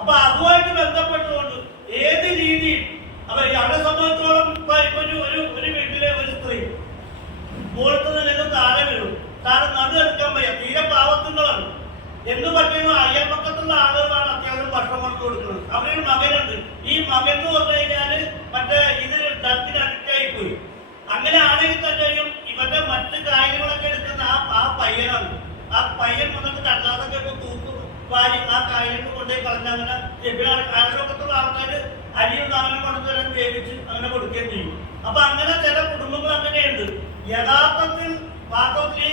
അപ്പൊ അതുമായിട്ട് ബന്ധപ്പെട്ടുകൊണ്ട് ഏത് രീതിയിൽ അപ്പൊ അവരെ സംബന്ധിച്ചോളം ഒരു വീട്ടിലെ ഒരു സ്ത്രീ മുകളിൽ നിന്നും താഴെ വരും. താഴെ നടുവെടുക്കാൻ വയ്യ, തീരെ പാവത്തുന്നതാണ്. എന്ന് പറ്റുന്ന അയൽപക്കത്തുള്ള ആളുകളാണ് അത്യാവശ്യം ഭക്ഷണം കൊണ്ട് കൊടുക്കുന്നത്. അവരൊരു മകനുണ്ട്. ഈ മകൻ എന്ന് പറഞ്ഞു കഴിഞ്ഞാല് മറ്റേ ഇതിന് ഡ്രഗിന് അഡിക്റ്റായി പോയി. അങ്ങനെ ആണെങ്കിൽ തന്നെയും ഇവരുടെ മറ്റു കാര്യങ്ങളൊക്കെ എടുക്കുന്ന ആ പയ്യനാണ്. ആ പയ്യൻ വന്നിട്ട് കടലാസൊക്കെ തൂക്കും വാരി ആ കായലിന് കൊണ്ടുപോയി കളഞ്ഞ അങ്ങനെ അയൽപക്കത്തുള്ള ആൾക്കാര് അരിയും സാധനം കൊണ്ടുതരാൻ വേവിച്ച് അങ്ങനെ കൊടുക്കുകയും ചെയ്യും. അപ്പൊ അങ്ങനെ ചില കുടുംബങ്ങൾ അങ്ങനെയുണ്ട്. യഥാർത്ഥത്തിൽ വാസ്തവത്തിൽ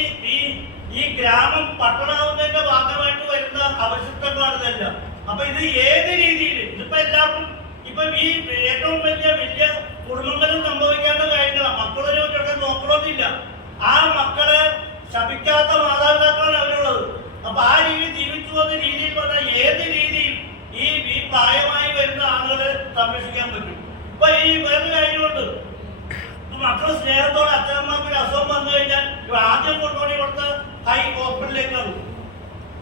ഈ ഗ്രാമം പട്ടണാവുന്നതിന്റെ ഭാഗമായിട്ട് വരുന്ന അവശിഷ്ടങ്ങളാണ് ഇതെല്ലാം. അപ്പൊ ഇത് ഏത് രീതിയിൽ ഇതിപ്പോ എല്ലാവർക്കും ഇപ്പൊ ഈ ഏറ്റവും വലിയ കുടുംബങ്ങളിൽ സംഭവിക്കേണ്ട കാര്യങ്ങളാണ്. മക്കളെ നോക്കണമെന്നില്ല. ആ മക്കളെ ശപിക്കാത്ത മാതാപിതാക്കളാണ് അവരുള്ളത്. അപ്പൊ ആ രീതി ജീവിച്ചു വന്ന രീതിയിൽ പറഞ്ഞാൽ ഏത് രീതിയിൽ ഈ പ്രായമായി വരുന്ന ആളുകളെ സംരക്ഷിക്കാൻ പറ്റും. ഇപ്പൊ ഈ വേറൊരു കാര്യമുണ്ട്. മക്കള് സ്നേഹത്തോടെ അച്ഛനമ്മക്ക് ഒരു അസുഖം വന്നു കഴിഞ്ഞാൽ ആദ്യം കൊണ്ടുപോയി കൊടുത്ത ഹൈ ഹോസ്പിറ്റലിലേക്കാണ്.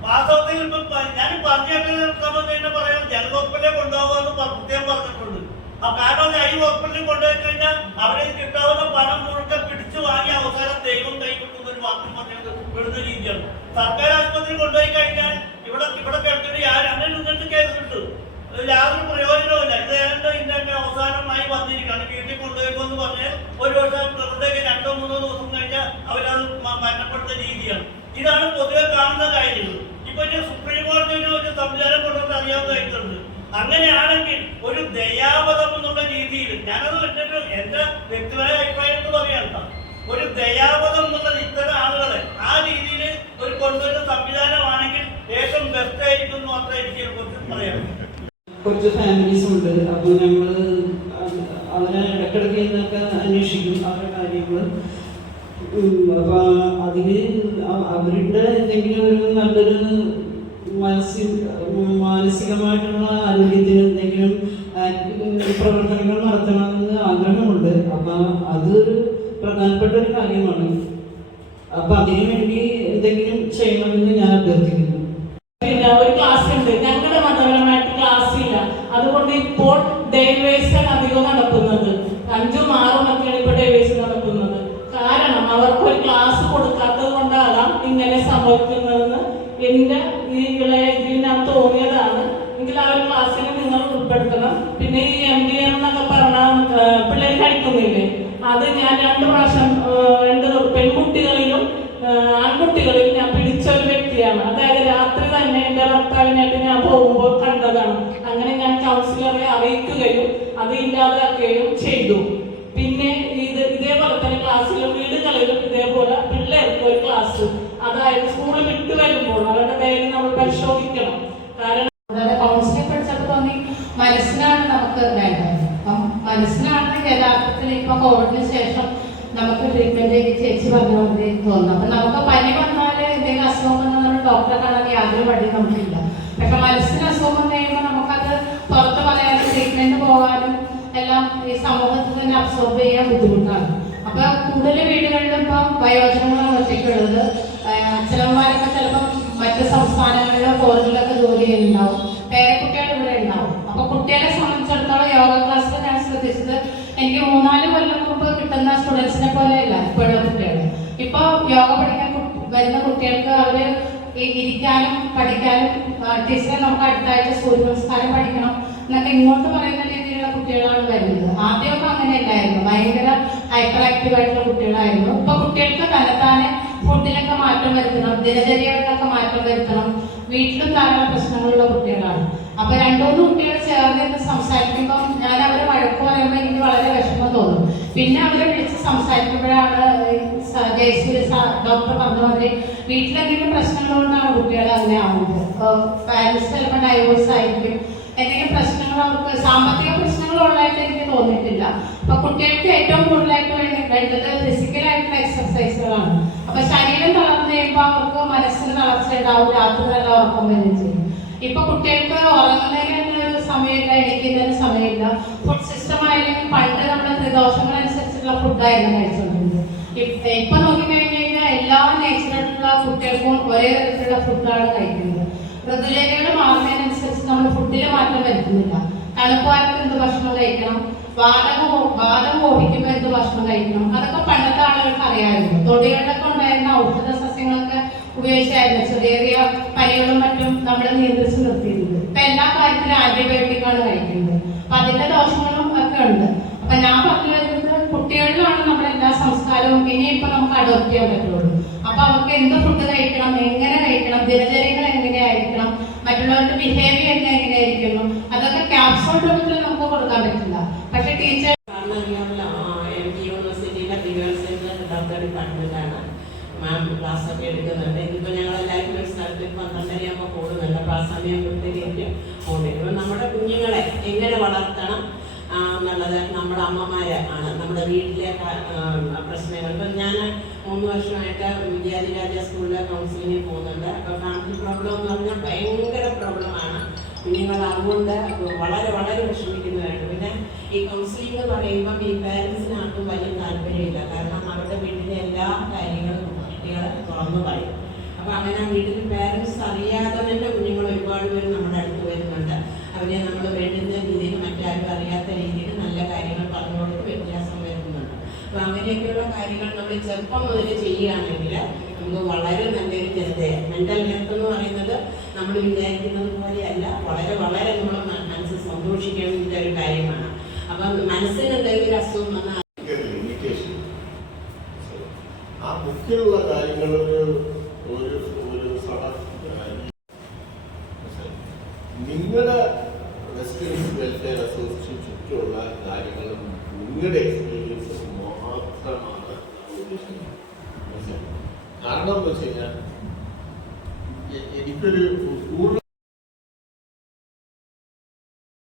വാസ്തവത്തിൽ ഞാൻ പറഞ്ഞിട്ട് സംബന്ധിച്ച് പറയാം, ജനറൽ ഹോസ്പിറ്റലിൽ കൊണ്ടുപോകാമെന്ന് പ്രത്യേകം പറഞ്ഞിട്ടുണ്ട്. കാരണം ഹൈ ഹോസ്പിറ്റലിൽ കൊണ്ടുപോയി കഴിഞ്ഞാൽ അവിടെ കിട്ടാവുന്ന പണം മുഴുക്കെ പിടിച്ചു വാങ്ങി അവസാനം ദൈവം കൈവിട്ടുന്ന ഒരു വാക്യം പറഞ്ഞത് വിടുന്ന രീതിയാണ്. സർക്കാർ ആശുപത്രിയിൽ കൊണ്ടുപോയി കഴിഞ്ഞാൽ ഇവിടെ കിടത്തിട്ട് അങ്ങനെ ഇങ്ങനത്തെ കേസ് കിട്ടും. യാതൊരു പ്രയോജനവുമില്ല. ഇതിന്റെ അവസാനമായി വന്നിരിക്കുകയാണ്. വീട്ടിൽ കൊണ്ടുപോയിക്കോന്ന് പറഞ്ഞ് ഒരു വർഷം വെറുതെ 2-3 ദിവസം കഴിഞ്ഞാൽ അവരത് മരണപ്പെടുന്ന രീതിയാണ്. ഇതാണ് പൊതുവെ കാണുന്ന കാര്യങ്ങൾ. ഇപ്പൊ സുപ്രീം കോടതിയിൽ ഒരു സംവിധാനം കൊണ്ടുവന്ന് അറിയാവുന്നതായിട്ടുണ്ട്. അങ്ങനെയാണെങ്കിൽ ഒരു ദയാവധം എന്നുള്ള രീതിയിൽ ഞാനത് എന്റെ വ്യക്തിപരമായ അഭിപ്രായം എന്ന് പറയാത്ത ഒരു ദയാവധം എന്നുള്ളത് ഇത്തരം ആളുകളെ ആ രീതിയിൽ ഒരു കൊണ്ടുവരുന്ന സംവിധാനമാണെങ്കിൽ ഏറ്റവും ബെസ്റ്റ് ആയിരിക്കും മാത്രമേ എനിക്ക് കുറിച്ച് പറയാം. കുറച്ച് ഫാമിലീസ് ഉണ്ട്. അപ്പോൾ ഞങ്ങൾ അവരെ ഇടയ്ക്കിടയ്ക്ക് നിന്നൊക്കെ അന്വേഷിക്കും അവരുടെ കാര്യങ്ങൾ. അപ്പൊ അതിന് അവരുടെ എന്തെങ്കിലും ഒരു നല്ലൊരു മാനസികമായിട്ടുള്ള ആരോഗ്യത്തിന് എന്തെങ്കിലും പ്രവർത്തനങ്ങൾ നടത്തണമെന്ന് ആഗ്രഹമുണ്ട്. അപ്പൊ അതൊരു പ്രധാനപ്പെട്ട ഒരു കാര്യമാണ്. അപ്പൊ അതിനു വേണ്ടി എന്തെങ്കിലും ചെയ്യണമെന്ന് ഞാൻ അഭ്യർത്ഥിക്കുന്നു. ഒരു ക്ലാസ് ഉണ്ട്, ഞങ്ങളുടെ മതപരമായിട്ട് ക്ലാസ് ഇല്ല. അതുകൊണ്ട് ഇപ്പോൾ ഡേവേഴ്സാണ് അധികം നടക്കുന്നത്. 5ഉം 6ഉം ഒക്കെയാണ് ഇപ്പോൾ ഡേവേഴ്സ് നടക്കുന്നത്. കാരണം അവർക്ക് ഒരു ക്ലാസ് കൊടുക്കാത്തത് കൊണ്ടാകാം ഇങ്ങനെ സംഭവിക്കുന്നതെന്ന് എൻ്റെ ഇതിനകത്ത് തോന്നിയതാണ്. എങ്കിൽ ആ ഒരു ക്ലാസ്സിൽ നിങ്ങൾ ഉൾപ്പെടുത്തണം. പിന്നെ ഈ MDM എന്നൊക്കെ പറഞ്ഞാൽ പിള്ളേർ കഴിക്കുന്നില്ലേ, അത് ഞാൻ 2 പ്രാവശ്യം 2 പെൺകുട്ടികളിലും ആൺകുട്ടികളിലും ഞാൻ പിടിച്ച ഒരു വ്യക്തിയാണ്. അതായത് രാത്രി തന്നെ എൻ്റെ ഭർത്താവിനായിട്ട് ഞാൻ പോകുമ്പോൾ കണ്ടതാണ്. അങ്ങനെ ഞാൻ കൗൺസിലറെ അറിയിക്കുകയും അത് ഇല്ലാതാക്കുകയും ചെയ്തു. പിന്നെ ഇതേപോലെ തന്നെ ക്ലാസ്സിലും വീടുകളിലും ഇതേപോലെ പിള്ളേർക്ക് ഒരു ക്ലാസ്, അതായത് സ്കൂളിൽ വിട്ടു വരുമ്പോൾ അവരുടെ പേര് നമ്മൾ പരിശോധിക്കണം. കാരണം കൗൺസിലിംഗ് പഠിച്ചപ്പോൾ തോന്നി മനസ്സിനാണ് നമുക്ക് വേണ്ടത്. അപ്പം മനസ്സിനാണ് യഥാർത്ഥത്തിൽ ഇപ്പൊ കോവിഡിന് ശേഷം നമുക്ക് ട്രീറ്റ്മെന്റ് ചേച്ചി പറഞ്ഞുകൊണ്ട് തോന്നുന്നു. അപ്പൊ നമുക്ക് പനി വന്നാല് എന്തെങ്കിലും അസുഖം വന്നാൽ ഡോക്ടറെ കാണാൻ യാതൊരു വഴിയും നമുക്കില്ല. പക്ഷെ മനസ്സിന് അസുഖം വന്നു കഴിയുമ്പോൾ നമുക്കത് പുറത്ത് പറയാനും ട്രീറ്റ്മെന്റ് പോകാനും എല്ലാം ഈ സമൂഹത്തിൽ തന്നെ അബ്സോർബ് ചെയ്യാൻ ബുദ്ധിമുട്ടാണ്. അപ്പൊ കൂടുതൽ വീടുകളിലും ഇപ്പം വയോജനങ്ങളാണ് ഒറ്റയ്ക്കുള്ളത്. അച്ഛനമ്മമാരൊക്കെ ചിലപ്പോൾ മറ്റ് സംസ്ഥാനങ്ങളിലോ കോളേജിലൊക്കെ ജോലി ചെയ്യുന്നുണ്ടാവും, പേരക്കുട്ടികൾ ഇവിടെ ഉണ്ടാവും. അപ്പൊ കുട്ടികളെ സംബന്ധിച്ചിടത്തോളം യോഗ ക്ലാസ്സിൽ ഞാൻ ശ്രദ്ധിച്ചത് എനിക്ക് 3-4 കൊല്ലം മുമ്പ് കിട്ടുന്ന സ്റ്റുഡൻസിനെ പോലെയല്ല ഇപ്പോഴുള്ള കുട്ടികൾ. ഇപ്പൊ യോഗ പഠിക്കാൻ വരുന്ന കുട്ടികൾക്ക് അവര് ഇരിക്കാനും പഠിക്കാനും ടീച്ചറെ നമുക്ക് അടുത്താഴ്ച സൂര്യ നമസ്കാരം പഠിക്കണം എന്നൊക്കെ ഇങ്ങോട്ട് പറയുന്ന രീതിയിലുള്ള കുട്ടികളാണ് വരുന്നത്. ആദ്യമൊക്കെ അങ്ങനെയല്ലായിരുന്നു, ഭയങ്കര ഹൈപ്പർ ആക്റ്റീവ് ആയിട്ടുള്ള കുട്ടികളായിരുന്നു. ഇപ്പൊ കുട്ടികൾക്ക് തന്നെത്താനെ ഫുഡിലൊക്കെ മാറ്റം വരുത്തണം, ദിനചര്യകളിലൊക്കെ മാറ്റം വരുത്തണം, വീട്ടിലും ധാരാളം പ്രശ്നങ്ങളുള്ള കുട്ടികളാണ്. അപ്പൊ 2-3 കുട്ടികൾ ചേർന്ന് സംസാരിക്കുമ്പോൾ ഞാൻ അവരെ വഴക്ക് പറയുമ്പോൾ എനിക്ക് വളരെ വിഷമം തോന്നും. പിന്നെ അവരെ വിളിച്ച് സംസാരിക്കുമ്പോഴാണ് ജയശ്രീ ഡോക്ടർ പറഞ്ഞ മാതിരി വീട്ടിലെന്തെങ്കിലും പ്രശ്നങ്ങൾ കൊണ്ടാണ് കുട്ടികൾ അങ്ങനെ ആവുന്നത്. പാരന്റ്സ് ചിലപ്പോൾ ഡൈവോഴ്സ് ആയിരിക്കും, എന്തെങ്കിലും പ്രശ്നങ്ങൾ അവർക്ക് സാമ്പത്തിക പ്രശ്നങ്ങളുള്ളതായിട്ട് എനിക്ക് തോന്നിയിട്ടില്ല. അപ്പൊ കുട്ടികൾക്ക് ഏറ്റവും കൂടുതലായിട്ട് വേണ്ടത് ഫിസിക്കലായിട്ടുള്ള എക്സർസൈസുകളാണ്. അപ്പൊ ശരീരം തളർന്നു കഴിയുമ്പോൾ അവർക്ക് മനസ്സിന് തളർച്ച ഉണ്ടാവും, രാത്രി നല്ല ഉറക്കം വരികയും ചെയ്യും. ഇപ്പൊ കുട്ടികൾക്ക് ഉറങ്ങുന്നതിന് സമയമില്ല, എണീക്കുന്നതിന് സമയമില്ല. ഫുഡ് സിസ്റ്റം ആയാലും പണ്ട് നമ്മുടെ ത്രിദോഷങ്ങളനുസരിച്ചുള്ള ഫുഡായിരുന്നു കഴിച്ചുകൊണ്ടിരുന്നത്. ഇപ്പൊ നോക്കിക്കഴിഞ്ഞു കഴിഞ്ഞാൽ എല്ലാ നേച്ചറായിട്ടുള്ള കുട്ടികൾക്കും ഒരേ തരത്തിലുള്ള ഫുഡാണ് കഴിക്കുന്നത്. ഋതുചര്യകൾ മാറുന്നതിനനുസരിച്ച് നമ്മൾ ഫുഡിൽ മാറ്റം വരുത്തുന്നില്ല. തണുപ്പ് കാലത്ത് എന്ത് ഭക്ഷണം കഴിക്കണം, വാദം ഓടിക്കുമ്പോൾ എന്ത് ഭക്ഷണം കഴിക്കണം, അതൊക്കെ പണ്ടത്തെ ആളുകൾക്ക് അറിയാമായിരുന്നു. തൊടികളിലൊക്കെ ഉണ്ടായിരുന്ന ഔഷധ സസ്യങ്ങളൊക്കെ ഉപയോഗിച്ചായിരുന്നു ചെറിയ ചെറിയ പനികളും മറ്റും നമ്മൾ നിയന്ത്രിച്ച് നിർത്തിയിരുന്നത്. ഇപ്പൊ എല്ലാ കാര്യത്തിലും ആന്റിബയോട്ടിക് ആണ് കഴിക്കുന്നത്. അപ്പൊ അതിന്റെ ദോഷങ്ങളും ഒക്കെ ഉണ്ട്. അപ്പൊ ഞാൻ പറഞ്ഞു വരുന്നത് കുട്ടികളിലാണ് നമ്മുടെ എല്ലാ സംസ്കാരവും ഇനിയിപ്പോ നമുക്ക് അഡോപ്റ്റ് ചെയ്യാൻ പറ്റുള്ളൂ. അപ്പൊ അവർക്ക് എന്ത് ഫുഡ് കഴിക്കണം, എങ്ങനെ കഴിക്കണം, ദിനചര്യകൾ എങ്ങനെയായിരിക്കണം, മറ്റുള്ളവരുടെ ബിഹേവിയർ എങ്ങനെയായിരിക്കണം, അതൊക്കെ ക്യാപ്സൂൾ രൂപത്തിൽ നമുക്ക് കൊടുക്കാൻ പറ്റില്ല. പക്ഷെ ടീച്ചർ യൂണിവേഴ്സിറ്റിയിലെ ഡിപ്പാർട്ട്മെന്റാണ് മാം ക്ലാസ് ഒക്കെ എടുക്കുന്നുണ്ട്. ഇതിപ്പോൾ ഞങ്ങളെല്ലാവരും ഒരു സ്ഥലത്ത് 12:30 കൂടുന്നുണ്ട്. അപ്പോൾ ആ സമയം കൊടുത്തേക്ക് പോകുന്നത് നമ്മുടെ കുഞ്ഞുങ്ങളെ എങ്ങനെ വളർത്തണം എന്നുള്ളത് നമ്മുടെ അമ്മമാരാണ്. നമ്മുടെ വീട്ടിലെ പ്രശ്നങ്ങൾ ഇപ്പം ഞാൻ 3 വർഷമായിട്ട് വിദ്യാധിരാജ സ്കൂളിലെ കൗൺസിലിങ്ങിൽ പോകുന്നുണ്ട്. അപ്പോൾ ഫാമിലി പ്രോബ്ലം എന്ന് പറഞ്ഞാൽ ഭയങ്കര പ്രോബ്ലമാണ്. കുഞ്ഞുങ്ങൾ അതുകൊണ്ട് വളരെ വളരെ വിഷമിക്കുന്നവരാണ്. പിന്നെ ഈ കൗൺസിലിംഗ് എന്ന് പറയുമ്പം ഈ പാരൻസിനാർക്കും വലിയ താല്പര്യമില്ല. കാരണം അവരുടെ വീട്ടിലെ എല്ലാ കാര്യങ്ങളും കുട്ടികൾ തുറന്നു പറയും. അപ്പോൾ അങ്ങനെ വീട്ടിൽ പാരൻസ് അറിയാതെ തന്നെ കുഞ്ഞുങ്ങൾ ഒരുപാട് പേര് നമ്മുടെ അടുത്ത് വരുന്നുണ്ട്. അവരെ നമ്മൾ വേണ്ടുന്ന രീതിയിൽ മറ്റാരും അറിയാത്ത രീതിയിൽ നല്ല കാര്യങ്ങൾ പറഞ്ഞു കൊടുത്ത് വ്യത്യാസം വരുന്നുണ്ട്. അപ്പോൾ അങ്ങനെയൊക്കെയുള്ള കാര്യങ്ങൾ നമ്മൾ ചെറുപ്പം മുതൽ ചെയ്യുകയാണെങ്കിൽ നമുക്ക് വളരെ നല്ലൊരു ജനതയാണ്. മെൻ്റൽ ഹെൽത്ത് എന്ന് പറയുന്നത് നമ്മൾ വിചാരിക്കുന്നത് പോലെയല്ല, വളരെ വളരെ നമ്മൾ മനസ്സ് സന്തോഷിക്കേണ്ട ഒരു കാര്യമാണ്. അപ്പം മനസ്സിന് എന്തെങ്കിലും അസുഖം വന്നാൽ ആ ബുക്കിലുള്ള കാര്യങ്ങൾ നിങ്ങളുടെ റെസിഡൻസ് വെൽഫെയർ അസോസിയേഷൻ ചുറ്റുമുള്ള കാര്യങ്ങളും നിങ്ങളുടെ എക്സ്പീരിയൻസ് മാത്രമാണ് കാരണം എന്ന് വെച്ച് കഴിഞ്ഞാൽ എനിക്കൊരു